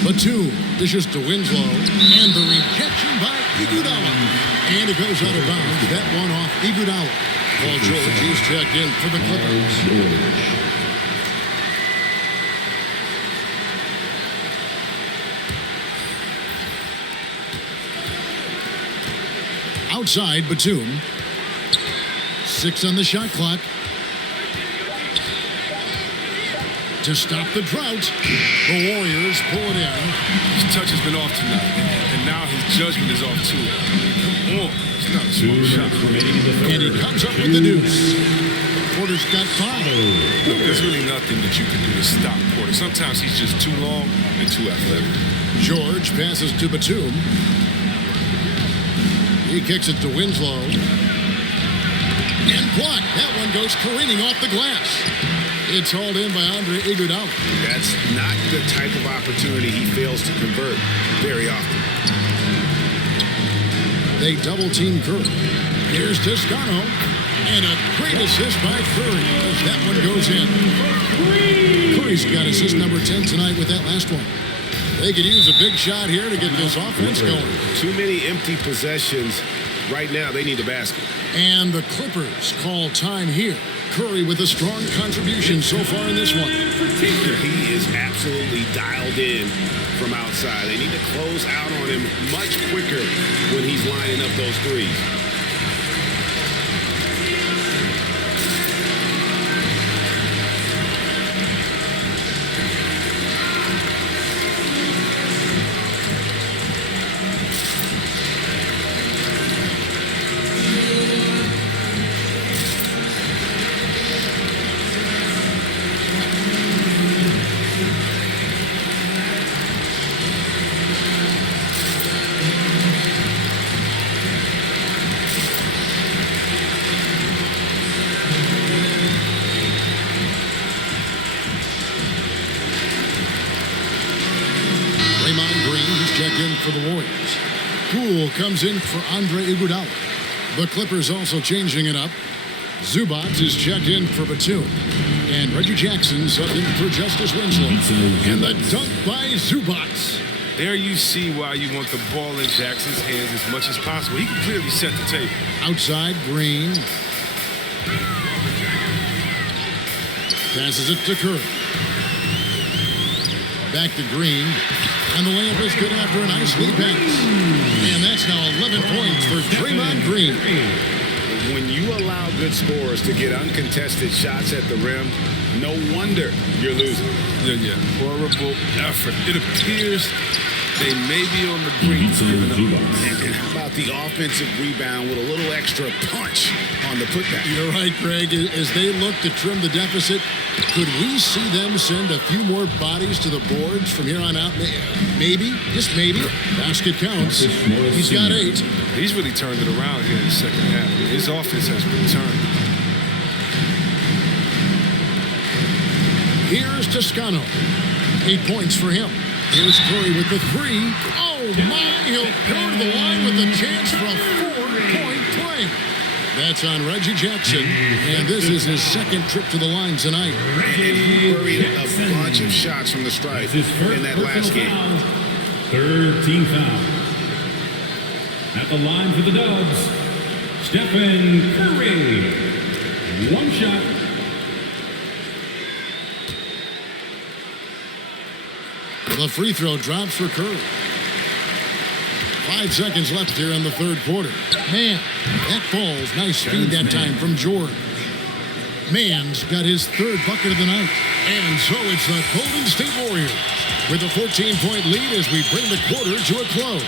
Batum dishes to Winslow. And the rejection by Iguodala. And it goes out of bounds. That one off Iguodala. Paul George is checked in for the Clippers. Outside Batum. 6 on the shot clock. To stop the drought, the Warriors pull it in. His touch has been off tonight, and now his judgment is off too. Come on, it's not a small shot. And he comes up with the deuce. Porter's got 5. Look, there's really nothing that you can do to stop Porter. Sometimes he's just too long and too athletic. George passes to Batum. He kicks it to Winslow. And blocked. That one goes careening off the glass. It's hauled in by Andre Iguodala. That's not the type of opportunity he fails to convert very often. They double-team Curry. Here's Toscano. And a great assist by Curry as that one goes in. Curry's got assist number 10 tonight with that last one. They could use a big shot here to get this offense going. Too many empty possessions. Right now, they need a basket. And the Clippers call time here. Curry with a strong contribution so far in this one. He is absolutely dialed in from outside. They need to close out on him much quicker when he's lining up those threes. For the Warriors. Poole comes in for Andre Iguodala. The Clippers also changing it up. Zubac is checked in for Batum. And Reggie Jackson subbed in for Justice Winslow. And the dunk by Zubac. There you see why you want the ball in Jackson's hands as much as possible. He can clearly set the table. Outside Green. Passes it to Curry. Back to Green. And the layup is good after a nice lead pass. And that's now 11 points for Draymond Green. When you allow good scorers to get uncontested shots at the rim, no wonder you're losing. Yeah. Horrible effort. It appears they may be on the brink of giving up. And how about the offensive rebound with a little extra punch on the putback? You're right, Greg. As they look to trim the deficit, could we see them send a few more bodies to the boards from here on out? Maybe, just maybe. Basket counts. He's got 8. He's really turned it around here in the second half. His offense has returned. Here's Toscano. 8 points for him. Here's Curry with the three. Oh, my. He'll go to the line with a chance for a 4-point play. That's on Reggie Jackson, and this is his second trip to the line tonight. And he buried a bunch of shots from the stripe in that last game. Third team foul. At the line for the Dubs, Stephen Curry. 1 shot. The free throw drops for Curry. 5 seconds left here in the third quarter. Man, that falls. Nice speed that time from George. Mann's got his third bucket of the night. And so it's the Golden State Warriors with a 14-point lead as we bring the quarter to a close.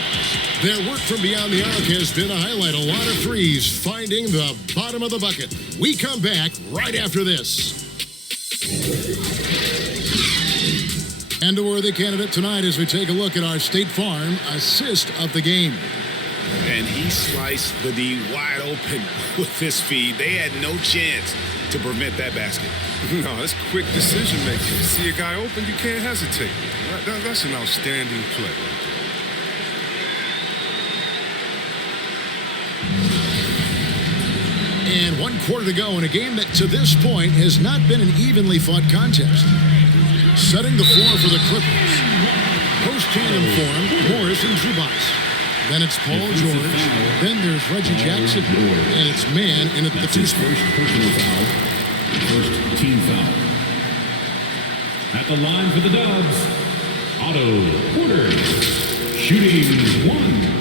Their work from beyond the arc has been to highlight a lot of threes, finding the bottom of the bucket. We come back right after this. And a worthy candidate tonight as we take a look at our State Farm assist of the game. And he sliced the D wide open with his feed. They had no chance to prevent that basket. No, that's quick decision making. You see a guy open, you can't hesitate. That's an outstanding play. And 1 quarter to go in a game that to this point has not been an evenly fought contest. Setting the floor for the Clippers. Post-tandem form, Morris and Zubac. Then it's Paul George. Then there's Reggie Jackson. And it's Man in at the 2 spot. Personal foul. First team foul. At the line for the Dubs, Otto Porter. Shooting 1.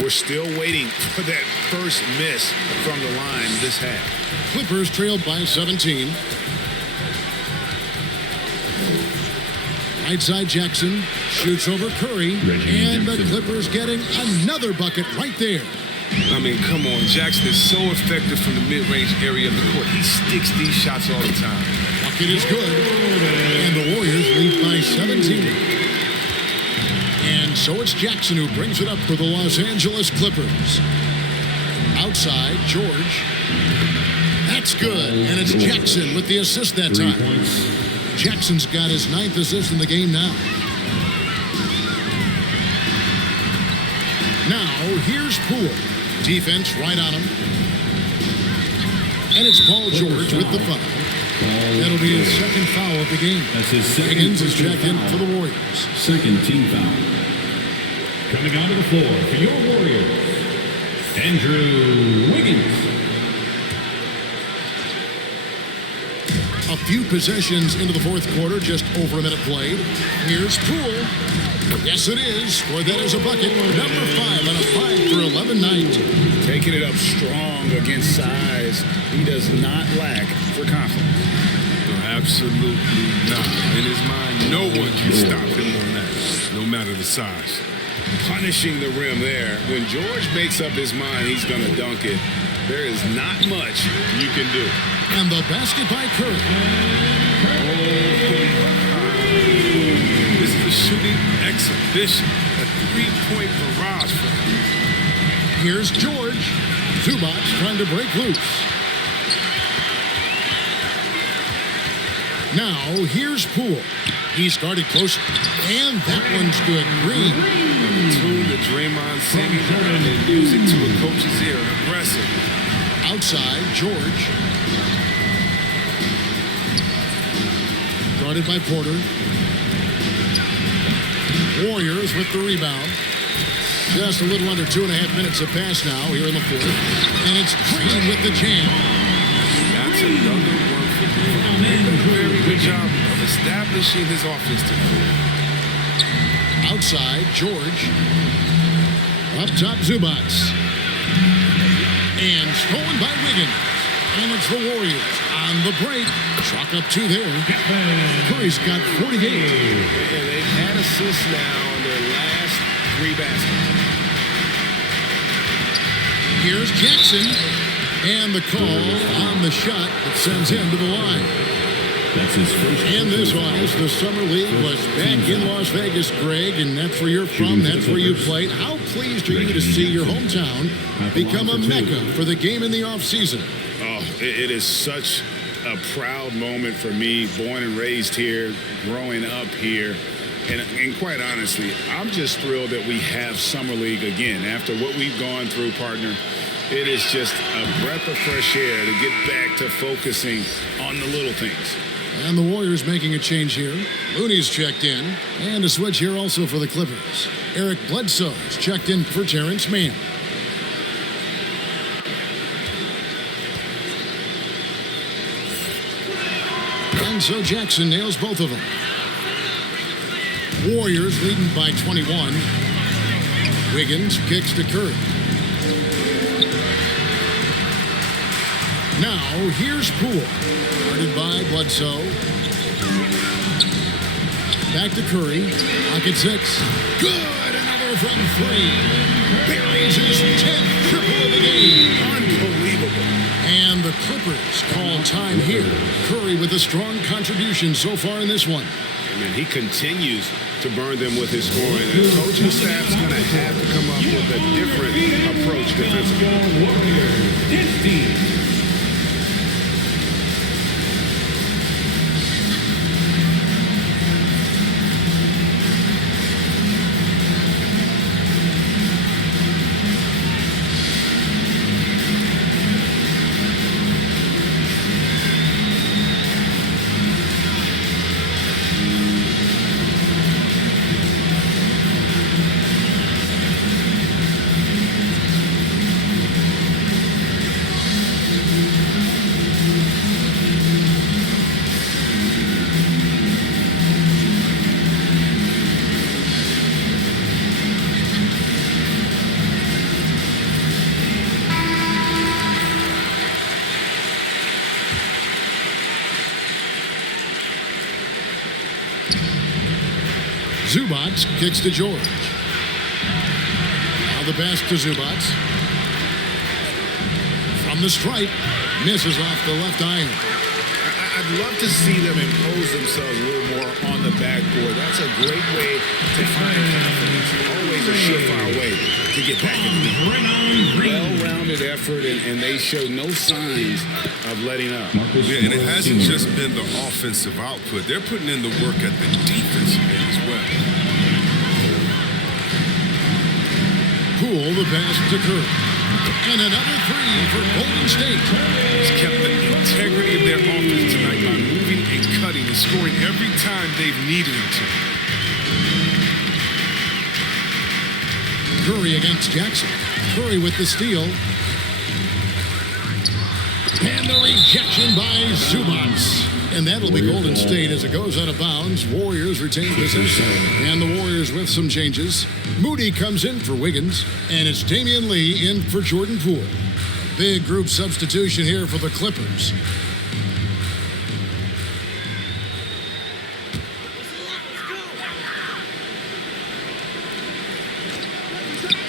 We're still waiting for that first miss from the line this half. Clippers trailed by 17. Right side Jackson shoots over Curry. And the Clippers getting another bucket right there. I mean, come on. Jackson is so effective from the mid-range area of the court. He sticks these shots all the time. Bucket is good. And the Warriors lead by 17. And so it's Jackson who brings it up for the Los Angeles Clippers. Outside, George. That's good. And it's Jackson with the assist that time. Jackson's got his 9th assist in the game now. Now, here's Poole. Defense right on him. And it's Paul George with the foul. That'll be his second foul of the game. That's his second. Higgins is checked in for the Warriors. Second team foul. Coming onto the floor for your Warriors, Andrew Wiggins. A few possessions into the fourth quarter, just over a minute played. Here's Poole. Yes, it is. Scored that as a bucket. Number 5 on a 5-for-11 night. Taking it up strong against size. He does not lack for confidence. No, absolutely not. In his mind, no one can stop him on that, no matter the size. Punishing the rim there. When George makes up his mind he's going to dunk it, there is not much you can do. And the basket by Curry. This is a shooting exhibition, a 3-point barrage for him. Here's George. Zubac trying to break loose. Now, here's Poole. He's guarded closer. And that one's good. Green. The tune that Draymond singing and music to a coach's ear. Aggressive. Outside, George. Guarded by Porter. Warriors with the rebound. Just a little under 2.5 minutes have passed now here in the fourth. And it's Green with the jam. That's another one for Green. He did a very good job of establishing his offense to the outside, George. Up top, Zubac. And stolen by Wiggins. And it's the Warriors on the break. Chalk up 2 there. Curry's got 48. And they've had assists now on their last 3 baskets. Here's Jackson. And the call on the shot that sends him to the line. That's his first. And this one is the Summer League was back in Las Vegas, Greg, and that's where you're from, that's where you played. How pleased are you to see your hometown become a mecca for the game in the offseason? Oh, it is such a proud moment for me, born and raised here, growing up here. And quite honestly, I'm just thrilled that we have Summer League again. After what we've gone through, partner, it is just a breath of fresh air to get back to focusing on the little things. And the Warriors making a change here. Looney's checked in. And a switch here also for the Clippers. Eric Bledsoe's checked in for Terrence Mann. And so Jackson nails both of them. Warriors leading by 21. Wiggins kicks to Curry. Now, here's Poole. Guarded by Bledsoe. Back to Curry. Pocket 6. Good! Another from 3. Buries his 10th triple of the game. Unbelievable. And the Clippers call time here. Curry with a strong contribution so far in this one. I mean, he continues to burn them with his scoring. The coaching staff's going to have to come up with a different approach defensively. Warriors, Zubats kicks to George. Now the pass to Zubats. From the stripe, misses off the left iron. I'd love to see them impose themselves a little more on the backboard. That's a great way to find confidence. Always a surefire way to get back in the game. Well-rounded effort, and they show no signs of letting up. Yeah, and it hasn't just been the offensive output. They're putting in the work at the defensive end as well. Poole, the pass to Curry. And another 3 for Golden State. It's kept the integrity of their offense tonight by moving and cutting and scoring every time they've needed it to. Curry against Jackson. Curry with the steal. And the rejection by Zubats. And that'll be Golden State as it goes out of bounds. Warriors retain possession. And the Warriors with some changes. Moody comes in for Wiggins. And it's Damian Lee in for Jordan Poole. Big group substitution here for the Clippers.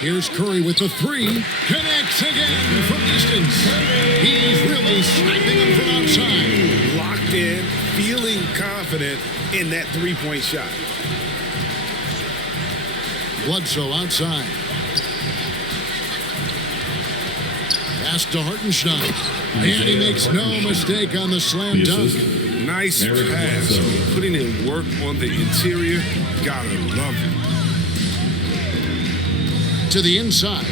Here's Curry with the 3. Connects again from distance. He's really sniping him from outside. Locked in, feeling confident in that three-point shot. Bledsoe outside. Pass to Hartenstein. And he makes no mistake on the slam dunk. Nice pass. Putting in work on the interior. Gotta love it. To the inside.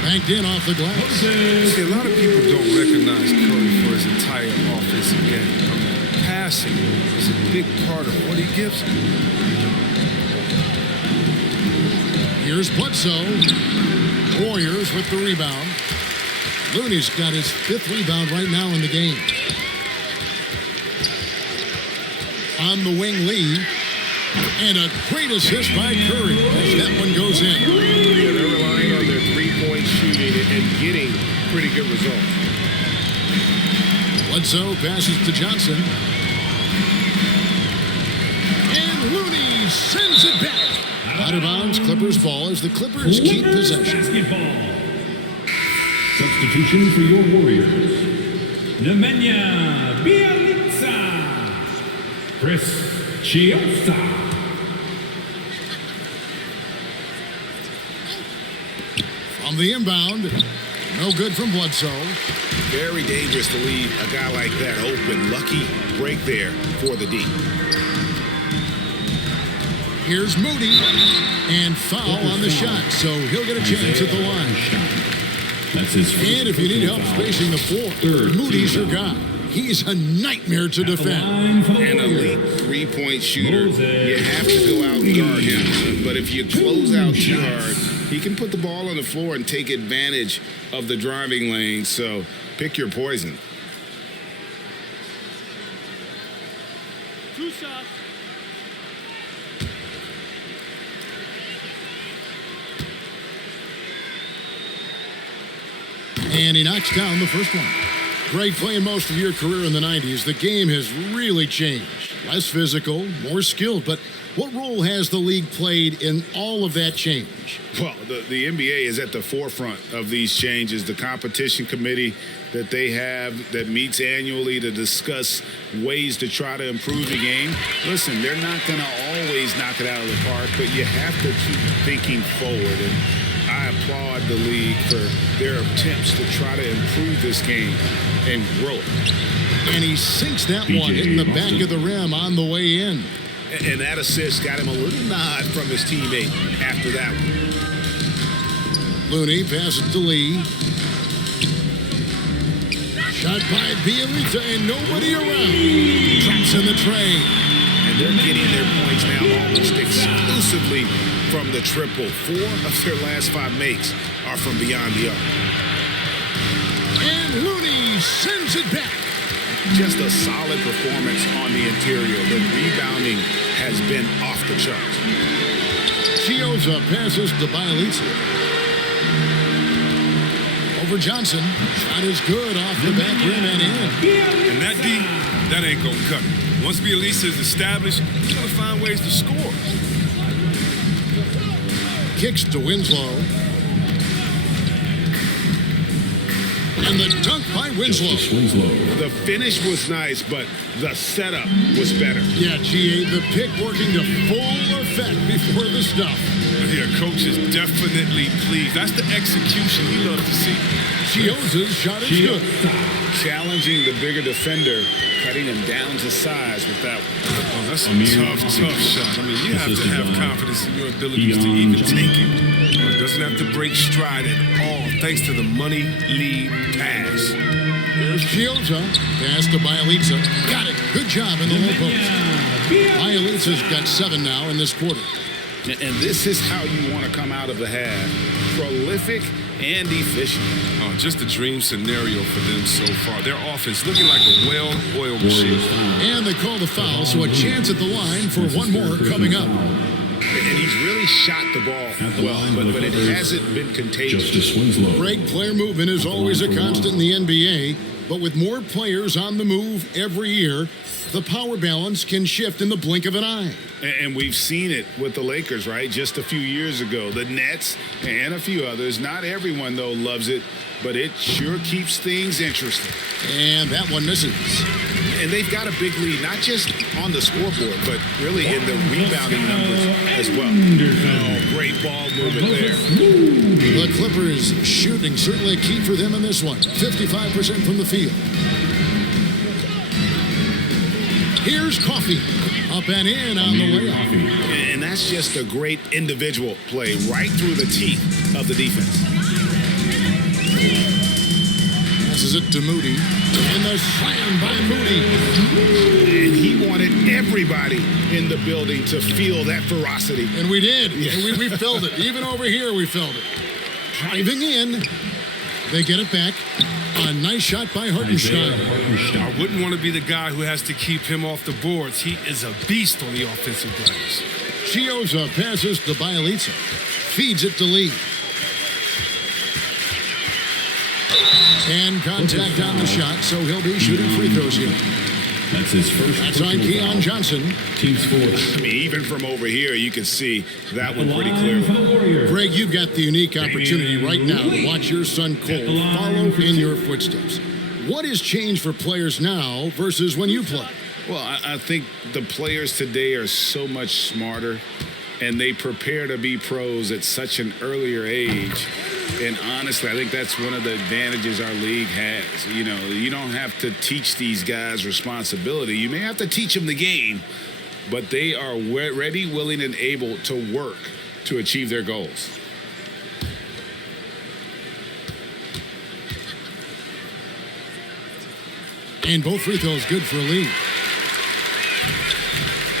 Banked in off the glass. See, a lot of people don't recognize Curry for his entire offensive game. I mean, passing is a big part of what he gives them. Here's Bledsoe. Warriors with the rebound. Looney's got his 5th rebound right now in the game. On the wing, Lee. And a great assist by Curry as that one goes in. Yeah, they're relying on their three-point shooting and getting pretty good results. Bledsoe passes to Johnson. And Looney sends it back. Out of bounds, Clippers ball as the Clippers keep possession. Basketball. Substitution for your Warriors. Nemanja Bjelica. Chris Chiosa. On the inbound, no good from Bledsoe. Very dangerous to leave a guy like that open. Lucky break there for the D. Here's Moody, and foul on the shot, so he'll get a chance at the line. That's his first. And if you need help spacing the floor, Moody's your guy. He's a nightmare to defend. An elite three-point shooter. You have to go out and guard him. But if you close out too hard, he can put the ball on the floor and take advantage of the driving lane. So pick your poison. Two shots. And he knocks down the first one. Greg, playing most of your career in the 90s, the game has really changed. Less physical, more skilled, but what role has the league played in all of that change? Well, the NBA is at the forefront of these changes. The competition committee that they have that meets annually to discuss ways to try to improve the game. Listen, they're not going to always knock it out of the park, but you have to keep thinking forward. And I applaud the league for their attempts to try to improve this game and grow it. And he sinks that one in the back of the rim on the way in. And that assist got him a little nod from his teammate after that one. Looney passes to Lee. Shot by Bielitsa and nobody around. Drops in the tray. And they're getting their points now almost exclusively from the triple. 4 of their last 5 makes are from beyond the arc. And Looney sends it back. Just a solid performance on the interior. The rebounding has been off the charts. Chiosa passes to Bielitsa. Over Johnson. Shot is good off the back rim and in. And that D, that ain't gonna cut it. Once Bielitsa is established, he's gonna find ways to score. Kicks to Winslow. And the dunk by Winslow. The finish was nice, but the setup was better. Yeah, GA, the pick working to full effect before the stuff. Yeah, coach is definitely pleased. That's the execution he loves to see. Chiosa's shot is good. Challenging the bigger defender, cutting him down to size with that one. Oh, that's a tough shot. I mean, you have to have confidence in your abilities to even take it. It doesn't have to break stride at all, thanks to the money lead pass. There's Chiosa. Pass to Bielitsa. Got it. Good job in the low post. Bielitsa's got 7 now in this quarter. And this is how you want to come out of the half. Prolific and efficient. Oh, just a dream scenario for them so far. Their offense looking like a well-oiled machine. And they call the foul, so a chance at the line for one more coming up. And he's really shot the ball well, but it hasn't been contagious. Greg, player movement is always a constant in the NBA, but with more players on the move every year, the power balance can shift in the blink of an eye. And we've seen it with the Lakers, right? Just a few years ago. The Nets and a few others. Not everyone, though, loves it, but it sure keeps things interesting. And that one misses. And they've got a big lead, not just on the scoreboard, but really in the rebounding numbers as well. Oh, great ball movement there. The Clippers shooting certainly a key for them in this one. 55% from the field. Here's Coffey. Up and in on the layup. And that's just a great individual play right through the teeth of the defense. Passes it to Moody. And the slam by Moody. And he wanted everybody in the building to feel that ferocity. And we did. Yeah. We felt it. Even over here, we felt it. Driving in. They get it back. A nice shot by Hartenstein. I wouldn't want to be the guy who has to keep him off the boards. He is a beast on the offensive glass. Chiosa passes to Bielitsa. Feeds it to Lee. And contact on the shot, so he'll be shooting free throws here. That's his first. That's on Keon Johnson. Team score. I mean, even from over here, you can see that one pretty clearly. Greg, you've got the unique opportunity right now to watch your son Cole follow in your footsteps. What has changed for players now versus when you played? Well, I think the players today are so much smarter, and they prepare to be pros at such an earlier age. And honestly, I think that's one of the advantages our league has. You know, you don't have to teach these guys responsibility. You may have to teach them the game, but they are ready, willing, and able to work to achieve their goals. And both free throws good for Lee.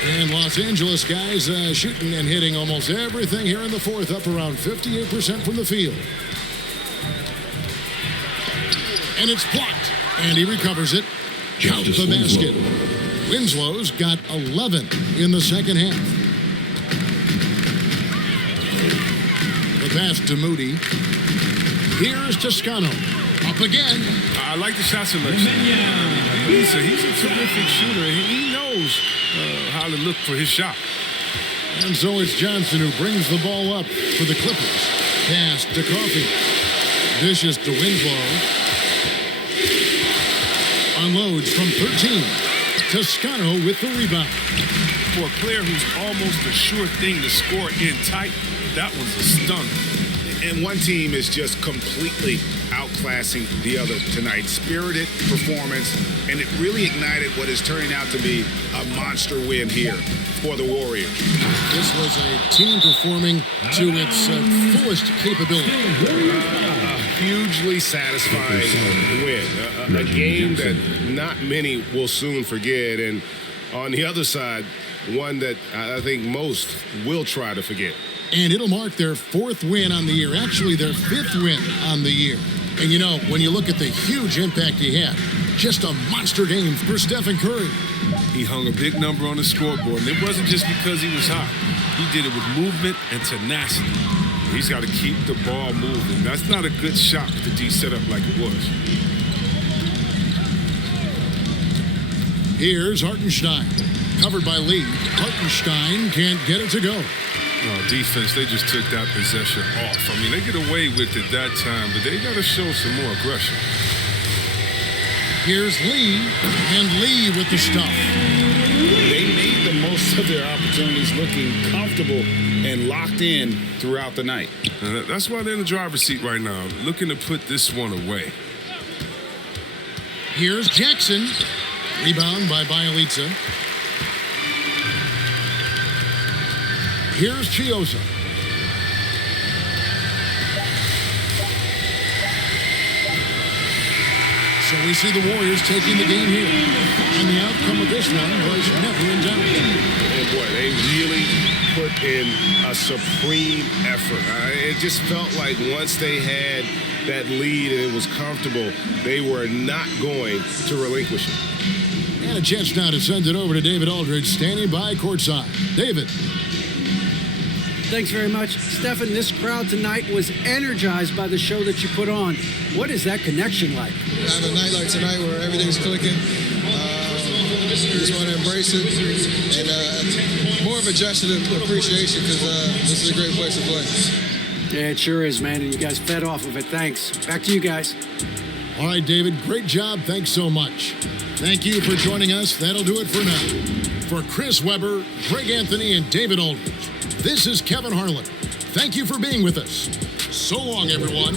And Los Angeles guys shooting and hitting almost everything here in the fourth, up around 58% from the field. And it's blocked. And he recovers it. Count the basket. Winslow's got 11 in the second half. The pass to Moody. Here's Toscano. Up again. I like the shot selection. He's a terrific shooter. He knows how to look for his shot. And so it's Johnson who brings the ball up for the Clippers. Pass to Coffey. Dishes to Winslow. Unloads from 13. Toscano with the rebound. For a player who's almost a sure thing to score in tight, that was a stunner. And one team is just completely outclassing the other tonight. Spirited performance, and it really ignited what is turning out to be a monster win here for the Warriors. This was a team performing to its fullest capability. A hugely satisfying win. A game that not many will soon forget, and on the other side, one that I think most will try to forget. And it'll mark their fourth win on the year, actually their fifth win on the year. And you know, when you look at the huge impact he had, just a monster game for Stephen Curry. He hung a big number on the scoreboard, and it wasn't just because he was hot. He did it with movement and tenacity. He's got to keep the ball moving. That's not a good shot with the D set up like it was. Here's Hartenstein. Covered by Lee. Hartenstein can't get it to go. Defense, they just took that possession off. I mean, they get away with it that time, but they got to show some more aggression. Here's Lee, and Lee with the stuff. They made the most of their opportunities, looking comfortable and locked in throughout the night. That's why they're in the driver's seat right now, looking to put this one away. Here's Jackson. Rebound by Bielitsa. Here's Chiosa. So we see the Warriors taking the game here. And the outcome of this one was never in doubt. And boy, they really put in a supreme effort. It just felt like once they had that lead and it was comfortable, they were not going to relinquish it. And a chance now to send it over to David Aldridge, standing by courtside. David. Thanks very much. Stephen, this crowd tonight was energized by the show that you put on. What is that connection like? Have a night like tonight where everything's clicking. Just want to embrace it. And more of a gesture of appreciation because this is a great place to play. Yeah, it sure is, man. And you guys fed off of it. Thanks. Back to you guys. All right, David. Great job. Thanks so much. Thank you for joining us. That'll do it for now. For Chris Webber, Greg Anthony, and David Aldridge, this is Kevin Harlan. Thank you for being with us. So long, everyone.